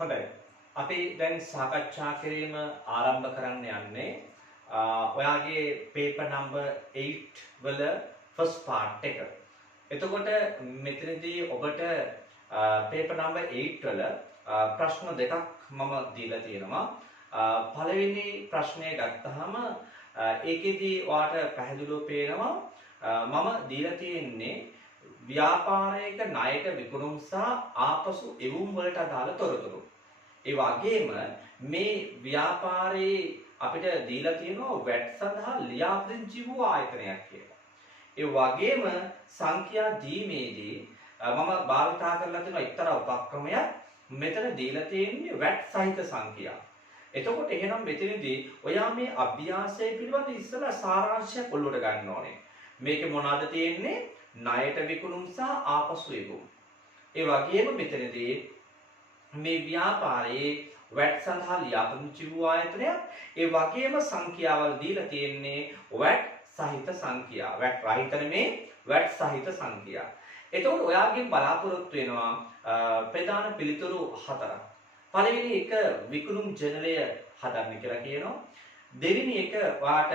හොඳයි. අපි දැන් සාකච්ඡා කිරීම ආරම්භ කරන්න යන්නේ ඔයාගේ paper number 8 වල first part එක. එතකොට මෙතනදී ඔබට paper number 8 වල ප්‍රශ්න දෙකක් මම දීලා තියෙනවා. පළවෙනි ප්‍රශ්නය ගත්තාම ඒකෙදී ඔයාට පැහැදිලිව පේනවා මම දීලා තියෙන්නේ ව්‍යාපාරයක ණයට විකුණුම් සහ ආපසු එවුම් වලට අදාළ තොරතුරු. ඒ වගේම මේ ව්‍යාපාරයේ අපිට දීලා තියෙනවා VAT සඳහා ලියාපදිංචි වූ ආයතනයක් කියලා. ඒ වගේම සංඛ්‍යා දීමේදී මම භාවිතා කරලා තියෙන එක්තරා උපක්‍රමයක් මෙතන දීලා තියෙන්නේ VAT සහිත සංඛ්‍යා. එතකොට එහෙනම් මෙතනදී ඔයා මේ අභ්‍යාසය පිළිබඳ ඉස්සලා සාරාංශයක් ඔළුවට ගන්න ඕනේ. මේකේ මොනවද තියෙන්නේ? ණයට විකුණුම් සහ ආපසු එවුම්. ඒ වගේම මෙතනදී මේ ව්‍යාපාරයේ VAT සඳහා ලියාපදිංචි වූ ආයතනයක්, ඒ වගේම සංඛ්‍යාවල් දීලා තියෙන්නේ VAT සහිත සංඛ්‍යා. VAT රහිත නෙමේ, VAT සහිත සංඛ්‍යා. එතකොට ඔයාගෙන් බලාපොරොත්තු වෙනවා ප්‍රධාන පිළිතුරු 4ක්. පළවෙනි එක විකුණුම් ජර්නලය හදන්න කියලා කියනවා. දෙවෙනි එක ඔයාට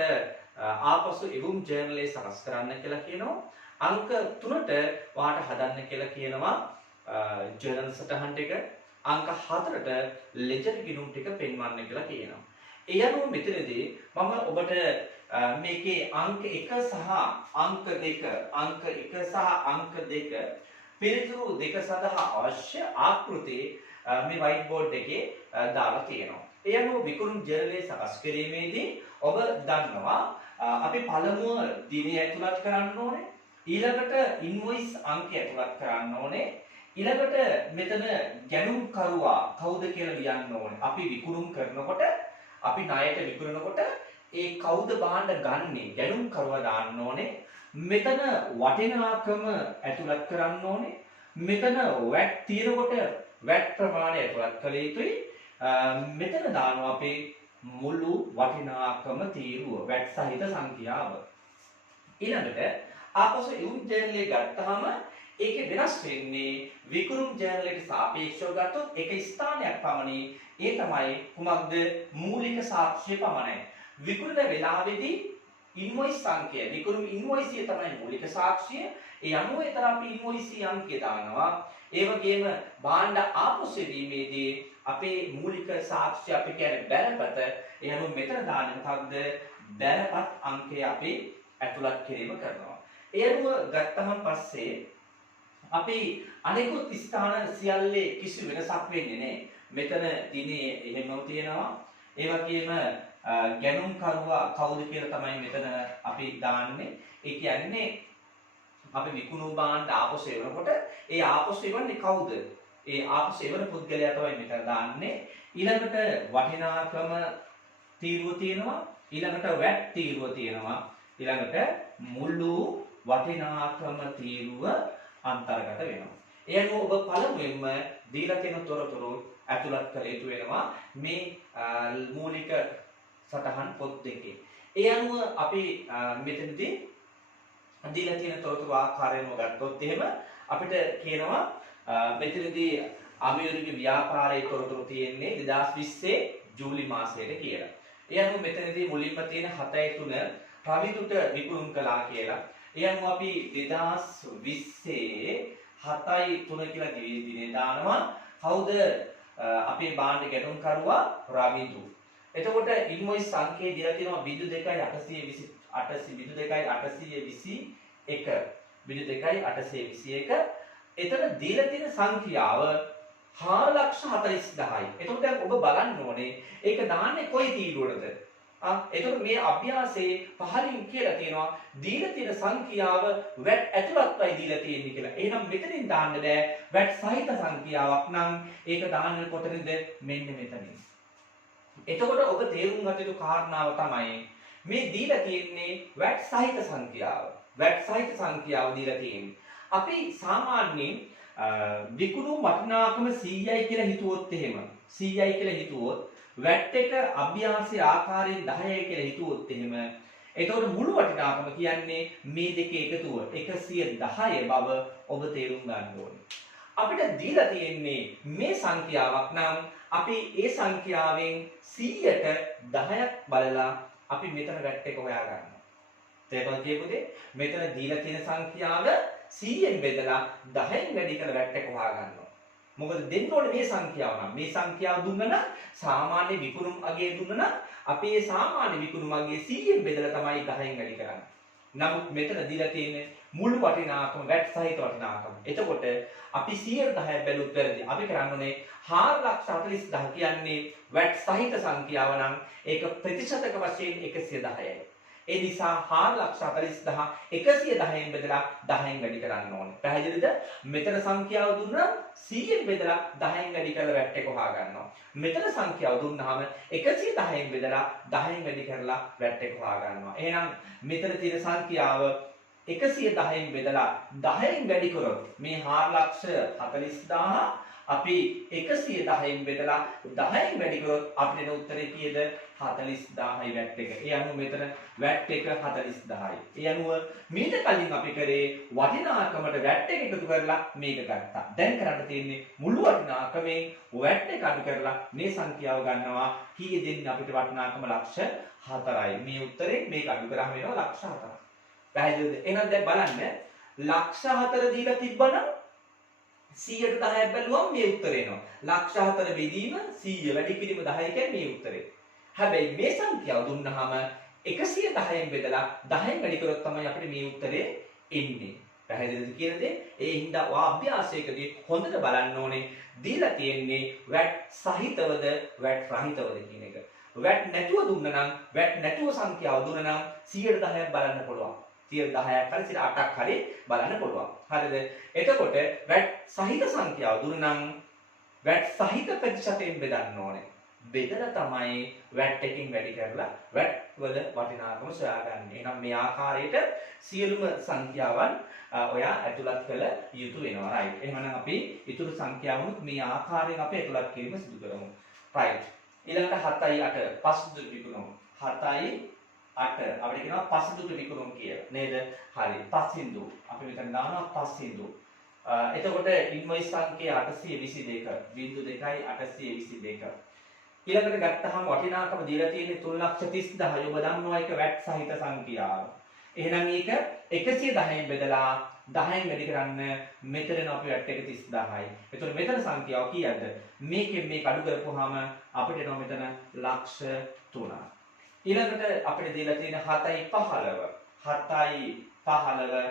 ආපසු එවුම් ජර්නලය සකස් කරන්න කියලා කියනවා. අංක 3ට ඔයාට හදන්න කියලා කියනවා ජර්නල් සටහන් ටික. අංක 4ට ලෙජර් ගිණුම් ටික පෙන්වන්න කියලා කියනවා. ඒ අනුව මෙතනදී මම ඔබට මේකේ අංක 1 සහ අංක 2 පිළිතුරු දෙක සඳහා අවශ්‍ය ආකෘති මේ white board එකේ දාලා තියෙනවා. ඒ අනුව විකුණුම් ජර්නලය සකස් කිරීමේදී ඔබ දන්නවා අපි පළමුව දිනය ඇතුළත් කරන්න ඕනේ. ඊළඟට ඉන්වොයිස් අංකය ඇතුළත් කරන්න ඕනේ. ඊළඟට මෙතන ගැනුම් කරුවා කවුද කියලා ලියන්න ඕනේ. අපි විකුණුම් කරනකොට, අපි ණයට විකුණනකොට ඒ කවුද භාණ්ඩ ගන්නේ ගැනුම් කරුවා දාන්න ඕනේ. මෙතන වටිනාකම ඇතුළත් කරන්න ඕනේ. මෙතන VAT තියෙනකොට VAT ප්‍රමාණය ඇතුළත් කළ යුතුයි. මෙතන දානවා අපි මුළු වටිනාකම තීරුව VAT සහිත සංඛ්‍යාව. ඊළඟට ආපසු එවුම් ජර්නලය ගත්තාම ඒකේ වෙනස් වෙන්නේ විකුණුම් ජර්නලයට සාපේක්ෂව ගත්තොත් එක ස්ථානයක් පමණයි. ඒ තමයි කුමක්ද? මූලික සාක්ෂිය පමණයි. විකුණන වෙලාවේදී ඉන්වොයිස් සංඛ්‍ය, විකුණුම් ඉන්වොයිසිය තමයි මූලික සාක්ෂිය. ඒ අනුව එතන අපි ඉන්වොයිසි අංකය දානවා. ඒ වගේම භාණ්ඩ ආපසු එවීමේදී අපේ මූලික සාක්ෂිය අපි කියන්නේ බැලපත. ඒ අනුව මෙතන දාන්නේ මොකක්ද? බැලපත් අංකය අපි ඇතුළත් කිරීම කරනවා. ඒ අනුව ගත්තම පස්සේ අපි අනෙකුත් ස්ථාන සියල්ලේ කිසි වෙනසක් වෙන්නේ නැහැ. මෙතන දිනේ එහෙමම තියෙනවා. ඒ වගේම ගැනුම් කරුවා කවුද කියලා තමයි මෙතන අපි දාන්නේ. ඒ කියන්නේ අපි විකුණු භාණ්ඩ ආපසු එවනකොට ඒ ආපසු එවන්නේ කවුද? ඒ ආපසු එවන පුද්ගලයා තමයි මෙතන දාන්නේ. ඊළඟට වටිනාකම තීරුව තියෙනවා. ඊළඟට VAT තීරුව තියෙනවා. ඊළඟට මුළු වටිනාකම තීරුව අන්තර්ගත වෙනවා. ඒ අනුව ඔබ පළමුවෙන්ම දීලා තියෙන තොරතුරු ඇතුළත් කළ යුතු වෙනවා මේ මූලික සටහන් පොත් දෙකේ. ඒ අනුව අපි මෙතනදී දීලා තියෙන තොරතුරු ආකාරයෙන්ම ගත්තොත් එහෙම අපිට කියනවා මෙතනදී අමියුරිගේ ව්‍යාපාරයේ තොරතුරු තියෙන්නේ 2020 ජූලි මාසයේ කියලා. ඒ අනුව මෙතනදී මුලින්ම තියෙන 7/3 රවිදුට විකුණුම් කළා කියලා. ඒ අනුව අපි 2020 7/3 කියලා දිනේ දානවා. කවුද අපේ භාණ්ඩ ගැනුම් කරුවා? රවිදු. එතකොට ඉන්වොයිස් සංඛ්‍යාව දීලා තියෙනවා 22,821. එතන දීලා තියෙන සංඛ්‍යාව 4,40,000යි. එතකොට දැන් ඔබ බලන්න ඕනේ ඒක දාන්නේ කොයි තීරුවටද? එතකොට මේ අභ්‍යාසයේ පහලින් කියලා තියෙනවා දීලා තියෙන සංඛ්‍යාව VAT ඇතුළත්වයි දීලා තියෙන්නේ කියලා. එහෙනම් මෙතනින් දාන්න බෑ. VAT සහිත සංඛ්‍යාවක් නම් ඒක දාන්නේ කොතනින්ද? මෙන්න මෙතනින්. එතකොට ඔබ තේරුම් ගත යුතු කාරණාව තමයි මේ දීලා තියෙන්නේ VAT සහිත සංඛ්‍යාව. VAT සහිත සංඛ්‍යාව දීලා තියෙන්නේ. අපි සාමාන්‍යයෙන් විකුණු වටිනාකම 100යි කියලා හිතුවොත් එහෙම 100යි කියලා හිතුවොත් VAT එක අභ්‍යාසයේ ආකාරයෙන් 10යි කියලා හිතුවොත් එහෙම එතකොට මුළු වටිනාකම කියන්නේ මේ දෙකේ එකතුව 110 බව ඔබ තේරුම් ගන්න ඕනේ. අපිට දීලා තියෙන්නේ මේ සංඛ්‍යාවක් නම් අපි ඒ සංඛ්‍යාවෙන් 100ට 10ක් බලලා අපි මෙතන වැට් එක හොයා ගන්නවා. තේරුණාද කියපුදේ? මෙතන දීලා තියෙන සංඛ්‍යාව 100ෙන් බෙදලා 10න් වැඩි කරලා වැට් එක හොයා ගන්නවා. මොකද දෙන්න ඕනේ මේ සංඛ්‍යාව නම්. මේ සංඛ්‍යාව දුන්නා නම් සාමාන්‍ය විකුණුම් අගය දුන්නා නම් අපි ඒ සාමාන්‍ය විකුණුම් අගය 100ෙන් බෙදලා තමයි 10න් වැඩි කරන්නේ. නමුත් මෙතන දීලා තියෙන්නේ මුළු වටිනාකම වැට් සහිත වටිනාකම. එතකොට අපි 110 බැලුත් වැරදි. අපි කරන්නේ 4,40,000 කියන්නේ වැට් සහිත සංඛ්‍යාව නම් ඒක ප්‍රතිශතක වශයෙන් 110යි. ඒ නිසා 4,40,000 110න් බෙදලා 10න් වැඩි කරන්න ඕනේ. පැහැදිලිද? මෙතන සංඛ්‍යාව දුන්නා 100න් බෙදලා 10න් වැඩි කරලා වැට් එක හොයා ගන්නවා. මෙතන සංඛ්‍යාව දුන්නාම 110න් බෙදලා 10න් වැඩි කරලා වැට් එක හොයා ගන්නවා. එහෙනම් මෙතන තියෙන සංඛ්‍යාව 110න් බෙදලා 10න් වැඩි කරොත් මේ 4,40,000 අපි 110න් බෙදලා 10න් වැඩි කරොත් අපිට එන උත්තරේ කීයද? 40,000යි වැට් එක. ඒ අනුව මෙතන වැට් එක 40,000යි. ඒ අනුව මීට කලින් අපි කරේ වටිනාකමට වැට් එක එකතු කරලා මේක ගත්තා. දැන් කරන්න තියෙන්නේ මුළු වටිනාකමෙන් වැට් එක අඩු කරලා මේ සංඛ්‍යාව ගන්නවා. කීයේ දෙන්නේ අපිට වටිනාකම ලක්ෂ 4යි. මේ උත්තරේ මේක අඩු කරාම වෙනවා ලක්ෂ 4ක්. පැහැදිලිද? එහෙනම් දැන් බලන්න ලක්ෂ 4 දීලා තිබ්බනම් 100ට 10ක් බැලුවම මේ උත්තරේ එනවා. ලක්ෂ 4 බෙදීම 100 වැඩි කිරීම 10 කියන්නේ මේ උත්තරේ. හැබැයි මේ සංඛ්‍යාව දුන්නාම 110න් බෙදලා 10න් වැඩි කරොත් තමයි අපිට මේ උත්තරේ එන්නේ. පැහැදිලිද කියන දේ? ඒ හින්දා ඔය අභ්‍යාසයකදී හොඳට බලන්න ඕනේ දීලා තියෙන්නේ වැට් සහිතවද වැට් රහිතවද කියන එක. වැට් නැතුව දුන්නා නම් වැට් නැතුව සංඛ්‍යාව දුන්නා නම් 110ක් බලන්න පුළුවන්. 10ක් හරි 8ක් හරි බලන්න පුළුවන්. හරිද? එතකොට වැට් සහිත සංඛ්‍යාව දුන්නා නම් වැට් සහිත ප්‍රතිශතයෙන් බෙදන්න ඕනේ. බෙදලා තමයි වැට් එකකින් වැඩි කරලා වැට් වල වටිනාකම සොයාගන්නේ. එහෙනම් මේ ආකාරයට සියලුම සංඛ්‍යාවන් ඔයා ඇතුළත් කළ යුතු වෙනවා. රයිට්. එහෙනම් අපි ඊතුරු සංඛ්‍යාවනුත් මේ ආකාරයෙන් අපි ඇතුළත් කිරීම සිදු කරමු. රයිට්. ඊළඟට 7යි 8 පස්දුතු විකුණුම්. 7යි 8 අපිට කියනවා පස්දුතු විකුණුම් කියලා. නේද? හරි. පස්සින්දු. අපි මෙතන දානවා පස්සින්දු. එතකොට ඉන්වොයිස් සංඛ්‍ය 822 02යි 822. ඊළඟට ගත්තහම වටිනාකම දීලා තියෙන්නේ 3,30,000. ඔබ දන්නවා ඒක වැට් සහිත සංඛ්‍යාව. එහෙනම් මේක 110න් බෙදලා 10න් වැඩි කරන්න මෙතන අපි වැට් එක 30,000යි. එතකොට මෙතන සංඛ්‍යාව කීයද? මේකෙන් මේක අඩු කරපුවාම අපිට එනවා මෙතන ලක්ෂ 3ක්. ඊළඟට අපිට දීලා තියෙන 7යි 15. 7යි 15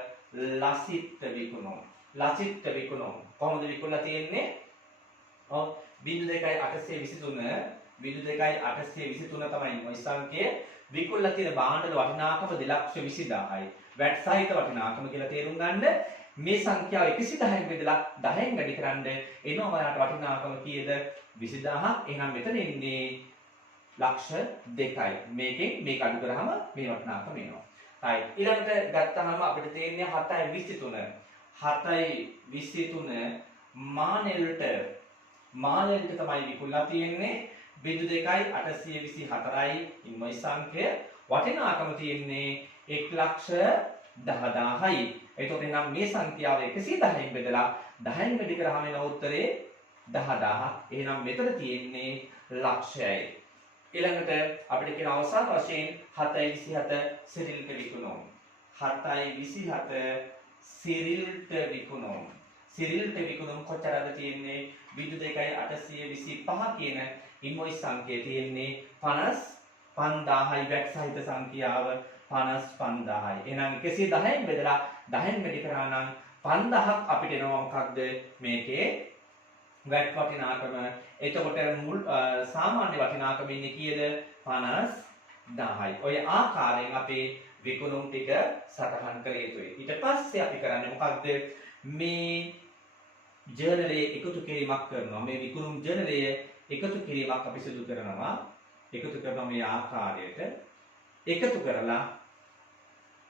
ලසිත් විකුණුම්. ලසිත් විකුණුම්. කොහොමද විකුණලා තියෙන්නේ? 02යි 823 02යි 823 තමයි ওই සංඛ්‍ය විකුණලා තියෙන භාණ්ඩවල වටිනාකම 2,20,000යි. වැට් සහිත වටිනාකම කියලා තේරුම් ගන්න මේ සංඛ්‍යාව 110න් බෙදලා 10න් වැඩි කරන්න එනවා ඔයාලට වටිනාකම කීයද? 20,000ක්. එහෙනම් මෙතන ඉන්නේ ලක්ෂ 2යි. මේකෙන් මේක අඩු කරාම මේ වටිනාකම එනවා. right. ඊළඟට ගත්තාම අපිට තේන්නේ 7,23 7,23 මානෙල්ට තමයි විකුණලා තියෙන්නේ 02යි 824යි ඉන්වොයිස් සංඛ්‍ය වටිනාකම තියෙන්නේ 1,10,000යි. එතකොට නම් මේ සංඛ්‍යාව 110න් බෙදලා 10න් වැඩි කරාම එන උත්තරේ 10,000. එහෙනම් මෙතන තියෙන්නේ ලක්ෂයයි. ඊළඟට අපිට කියන අවසාන වශයෙන් 7,27 සිරිල්ට විකුණුම්. 7,27 සිරිල්ට විකුණුම්. සිරිල්ට විකුණුම් කොච්චරද තියෙන්නේ? 02යි 825 කියන ඉන්වොයිස් සංඛ්‍යය තියෙන්නේ 55,000යි. වැට් සහිත සංඛ්‍යාව 55,000යි. එහෙනම් 110න් බෙදලා 10න් වැඩි කරා නම් 5000ක් අපිට එනවා. මොකක්ද මේකේ වැට් වටිනාකම? එතකොට මුල් සාමාන්‍ය වටිනාකම ඉන්නේ කීයද? 50,000යි. ඔය ආකාරයෙන් අපේ විකුණුම් ටික සටහන් කළ යුතුයි. ඊට පස්සේ අපි කරන්නේ මොකක්ද? මේ ජර්නලයේ එකතු කිරීමක් කරනවා. මේ විකුණුම් ජර්නලයේ එකතු කිරීමක් අපි සිදු කරනවා. එකතු කරන මේ ආකාරයට එකතු කරලා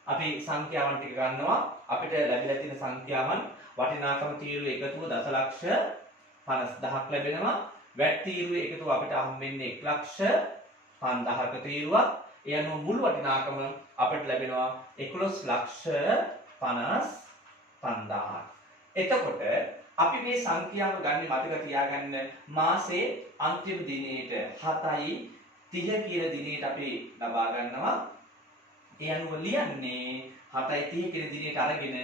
අපි සංඛ්‍යාවන් ටික ගන්නවා. අපිට ලැබිලා තියෙන සංඛ්‍යාවන් වටිනාකම තීරුව එකතුව දසලක්ෂ 50,000ක් ලැබෙනවා. වැට් තීරුව එකතුව අපිට හම්බෙන්නේ 1,50,000ක තීරුවක්. ඒ අනුව මුළු වටිනාකම අපිට ලැබෙනවා 11,50,000. එතකොට අපි මේ සංඛ්‍යාව ගන්න මතක තියාගන්න මාසේ අන්තිම දිනේට 7:30 කියන දිනේට අපි ලබා ගන්නවා. ඒ අනුව ලියන්නේ 7:30 කියන දිනේට අරගෙන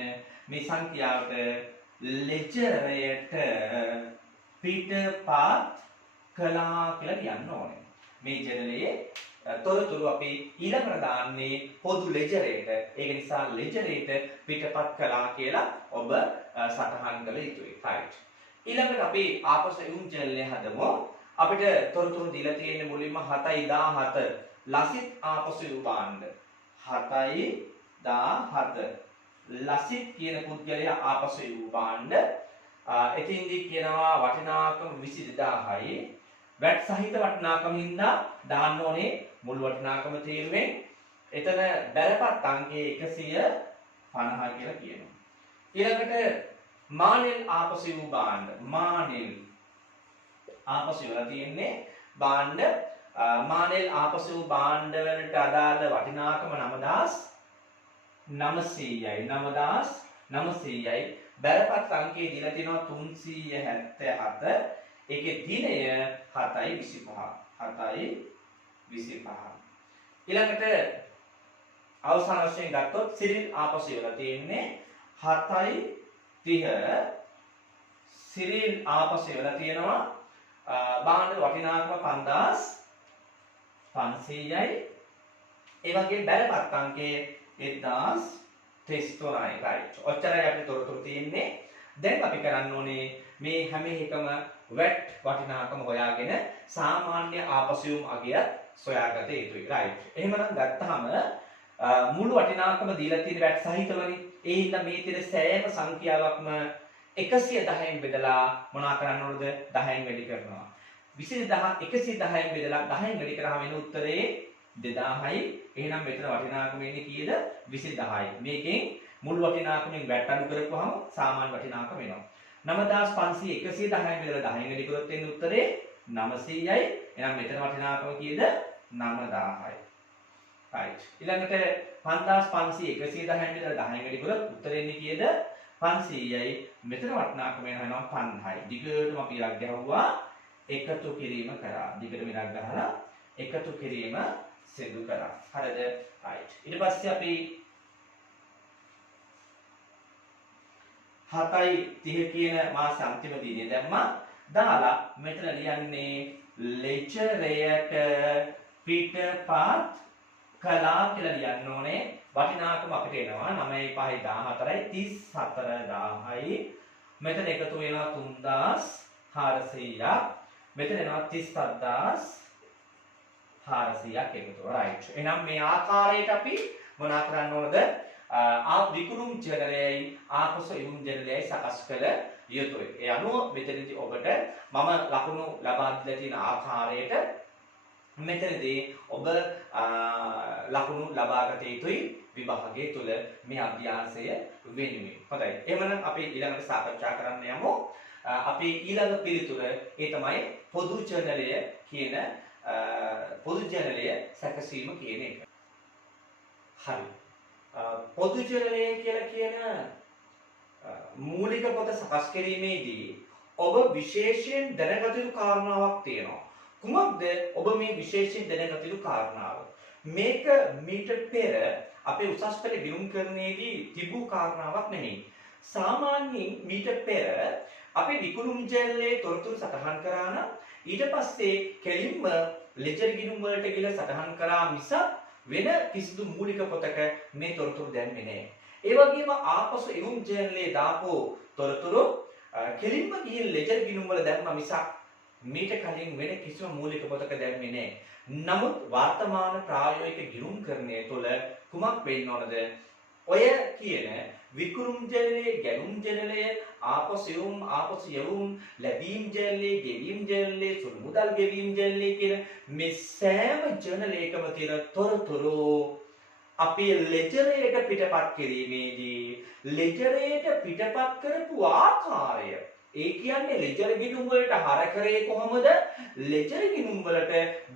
මේ සංඛ්‍යාවට ලෙජරයට පිටපත් කළා කියලා ලියන්න ඕනේ. මේ ජර්නලයේ තොරතුරු අපි ඊළඟට දාන්නේ පොදු ලෙජරේට. ඒක නිසා ලෙජරේට පිටපත් කළා කියලා ඔබ සටහන් කළ යුතුයි. right. ඊළඟට අපි ආපසු යුම් ජර්නලය හදමු. අපිට තොරතුරු දීලා තියෙන්නේ මුලින්ම 7:17 ලසිත් ආපසු යුම් භාණ්ඩ. 7:17 ලසිත් කියන පුද්ගලයා ආපසු යුම් භාණ්ඩ. එතින්දී කියනවා වටිනාකම 22000යි. වැට් සහිත වටිනාකම හින්දා දාන්න ඕනේ මුල් වටිනාකම තීරුවෙන්. එතන බැලපත් අංකයේ 150 කියලා කියනවා. ඊළඟට මානෙල් ආපසු වූ භාණ්ඩ. මානෙල් ආපසු වල තියෙන්නේ භාණ්ඩ. මානෙල් ආපසු වූ භාණ්ඩ වලට අදාළ වටිනාකම 9900යි. 9900යි. බැලපත් අංකයේ දීලා තියෙනවා 377. ඒකේ දිනය 7:25. 7:25. ඊළඟට අවසාන වශයෙන් ගත්තොත් සිරිල් ආපසු වල තියෙන්නේ 7:30. සිරිල් ආපසු වල තියෙනවා භාණ්ඩ වටිනාකම 5500යි. ඒ වගේ බැලපත් අංකයේ 1033යි. right. ඔච්චරයි අපිට තොරතුරු තියෙන්නේ. දැන් අපි කරන්න ඕනේ මේ හැම එකම වැට් වටිනාකම හොයාගෙන සාමාන්‍ය ආපසුයුම් අගයත් සොයාගත යුතුයි. right. එහෙමනම් ගත්තාම මුළු වටිනාකම දීලා තියෙන වැට් සහිතවනේ. ඒ හින්දා මේ තියෙන සෑම සංඛ්‍යාවක්ම 110න් බෙදලා මොනවා කරන්න ඕනද? 10න් වැඩි කරනවා. 20000 110න් බෙදලා 10න් වැඩි කරාම එන උත්තරේ 2000යි. එහෙනම් මෙතන වටිනාකම එන්නේ කීයද? 20000යි. මේකෙන් මුළු වටිනාකමෙන් වැට් අඩු කරපුවාම සාමාන්‍ය වටිනාකම එනවා. 9500 110න් බෙදලා 10න් වැඩි කරොත් එන්නේ උත්තරේ 900යි. එහෙනම් මෙතන වටිනාකම කීයද? 9000යි. right. ඊළඟට 5500 110න් බෙදලා 10න් වැඩි කරොත් උත්තරේ එන්නේ කීයද? 500යි. මෙතන වටිනාකම වෙනවා 5000යි. දිගටම අපි ඉලක්ක ගහුවා එකතු කිරීම කරා. දිගටම ඉලක්ක ගහලා එකතු කිරීම සිදු කරා. හරිද? right. ඊට පස්සේ අපි 7:30 කියන මාස අන්තිම දිනේ දැම්මා. දාලා මෙතන ලියන්නේ ලෙජරයට පිටපත් කළා කියලා ලියන්න ඕනේ. වටිනාකම අපිට එනවා 9.514යි 34000යි. මෙතන එකතු වෙනවා 3400ක්. මෙතන එනවා 37400ක් එකතු. right. එහෙනම් මේ ආකාරයට අපි මොනා කරන්න ඕනද? විකුණුම් ජනරයයි ආපසු ඉවුම් ජනරයයි සකස් කළ යුතුයි. ඒ අනුව මෙතනදී ඔබට මම ලකුණු ලබා දීලා තියෙන ආකාරයට මෙතනදී ඔබ ලකුණු ලබාගත යුතුයි විභාගයේ තුල මේ අභ්‍යාසය වෙනුවෙන්. හොඳයි. එහෙනම් අපි ඊළඟට සාකච්ඡා කරන්න යමු. අපි ඊළඟ පිළිතුර ඒ තමයි පොදු ජනරය කියන පොදු ජනරය සැකසීම කියන එක. හරි. පොදු ජනරය කියලා කියන මූලික පොත සකස් කිරීමේදී ඔබ විශේෂයෙන් දැනගත යුතු කාරණාවක් තියෙනවා. කුමක්ද ඔබ මේ විශේෂයෙන් දැනගත යුතු කාරණාව? මේක මීට පෙර අපේ උසස් පෙළ ගිණුම්කරණයේදී තිබූ කාරණාවක් නෙමෙයි. සාමාන්‍යයෙන් මීට පෙර අපේ විකුණුම් ජර්නලයේ තොරතුරු සටහන් කරා නම් ඊට පස්සේ කෙලින්ම ලෙජර් ගිණුම් වලට ගිහලා සටහන් කරා මිසක් වෙන කිසිදු මූලික පොතක මේ තොරතුරු දැම්මේ නැහැ. ඒ වගේම ආපසු ඉවුම් ජර්නලයේ දාපෝ තොරතුරු කෙලින්ම ගිහින් ලෙජර් ගිණුම් වල දැම්මා මිසක් මීට කලින් වෙන කිසිම මූලික පොතක දැම්මේ නැහැ. නමුත් වර්තමාන ප්‍රායෝගික ගිණුම්කරණය තුළ කුමක් වෙන්න ඕනද? ඔය කියන විකුණුම් ජර්නලයේ, ගැනුම් ජර්නලයේ, ආපසු යවුම්, ලැබීම් ජර්නලයේ, ගෙවීම් ජර්නලයේ, සුළු මුදල් ගෙවීම් ජර්නලයේ කියන මේ සෑම ජර්නලයකම තියෙන තොරතුරු අපි ලෙජරයට පිටපත් කිරීමේදී ලෙජරයට පිටපත් කරපු ආකාරය, ඒ කියන්නේ ලෙජර් ගිණුම් වලට හර කරේ කොහොමද, ලෙජර් ගිණුම් වලට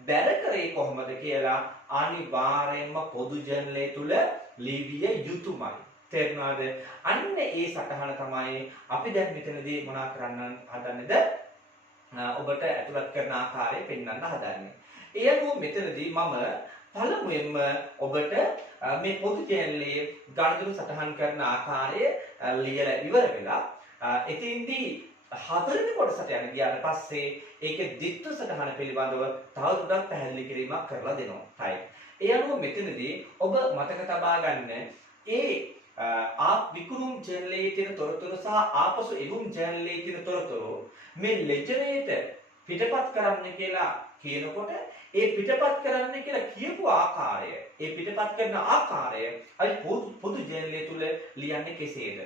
බැර කරේ කොහොමද කියලා අනිවාර්යයෙන්ම පොදු ජර්නලය තුල ලිවිය යුතුමයි. තේරුණාද? අන්න ඒ සටහන තමයි අපි දැන් මෙතනදී මොනා කරන්න හදන්නේද? ඔබට ඇතුළත් කරන ආකාරය පෙන්වන්න හදන්නේ. ඒ අනුව මෙතනදී මම පළමුවෙන්ම ඔබට මේ පොදු ජර්නලයේ ගණිත සටහන් කරන ආකාරය ලියලා ඉවර වෙලා එතින්දී හතරවෙනි කොටසට යන ගියාට පස්සේ ඒකේ ද්විත්ව සටහන පිළිබඳව තවදුරටත් පැහැදිලි කිරීමක් කරලා දෙනවා. right. ඒ අනුව මෙතනදී ඔබ මතක තබා ගන්න ඒ විකුණුම් ජර්නලයේ තියෙන තොරතුරු සහ ආපසු එවුම් ජර්නලයේ තියෙන තොරතුරු මේ ලෙජරේට පිටපත් කරන්න කියලා කියනකොට ඒ පිටපත් කරන්න කියලා කියපු ආකාරය, ඒ පිටපත් කරන ආකාරය අපි පොදු ජර්නලය තුල ලියන්නේ කෙසේද?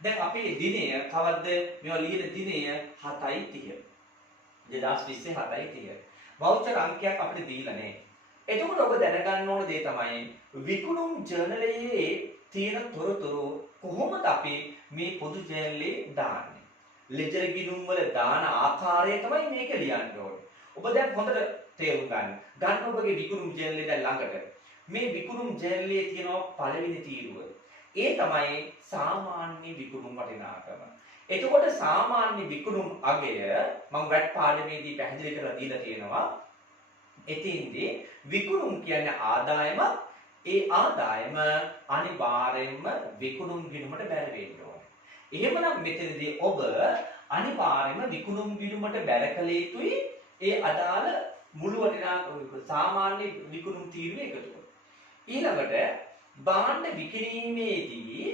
දැන් අපි දිනය කවද්ද මේවා ලියන දිනය 7:30. 2020 7:30. වවුචර් අංකයක් අපිට දීලා නැහැ. එතකොට ඔබ දැනගන්න ඕන දේ තමයි විකුණුම් ජර්නලයේ තියෙන තොරතුරු කොහොමද අපි මේ පොදු ජර්නලේ දාන්නේ? ලෙජර් ගිණුම් වල දාන ආකාරය තමයි මේක ලියන්න ඕනේ. ඔබ දැන් හොඳට තේරුම් ගන්න. ගන්න ඔබගේ විකුණුම් ජර්නලේ දැන් ළඟට. මේ විකුණුම් ජර්නලයේ තියෙන පළවෙනි තීරුව. ඒ තමයි සාමාන්‍ය විකුණුම් වටිනාකම. එතකොට සාමාන්‍ය විකුණුම් අගය මම වැඩ පාඩමේදී පැහැදිලි කරලා දීලා තියෙනවා. එතින්දී විකුණුම් කියන්නේ ආදායමක්. ඒ ආදායම අනිවාර්යයෙන්ම විකුණුම් ගිණුමට බැර වෙන්න ඕනේ. එහෙමනම් මෙතනදී ඔබ අනිවාර්යයෙන්ම විකුණුම් ගිණුමට බැර කළ යුතුයි ඒ අදාළ මුළු වටිනාකම සාමාන්‍ය විකුණුම් තීරුවේ එකතුව. ඊළඟට භාණ්ඩ විකිණීමේදී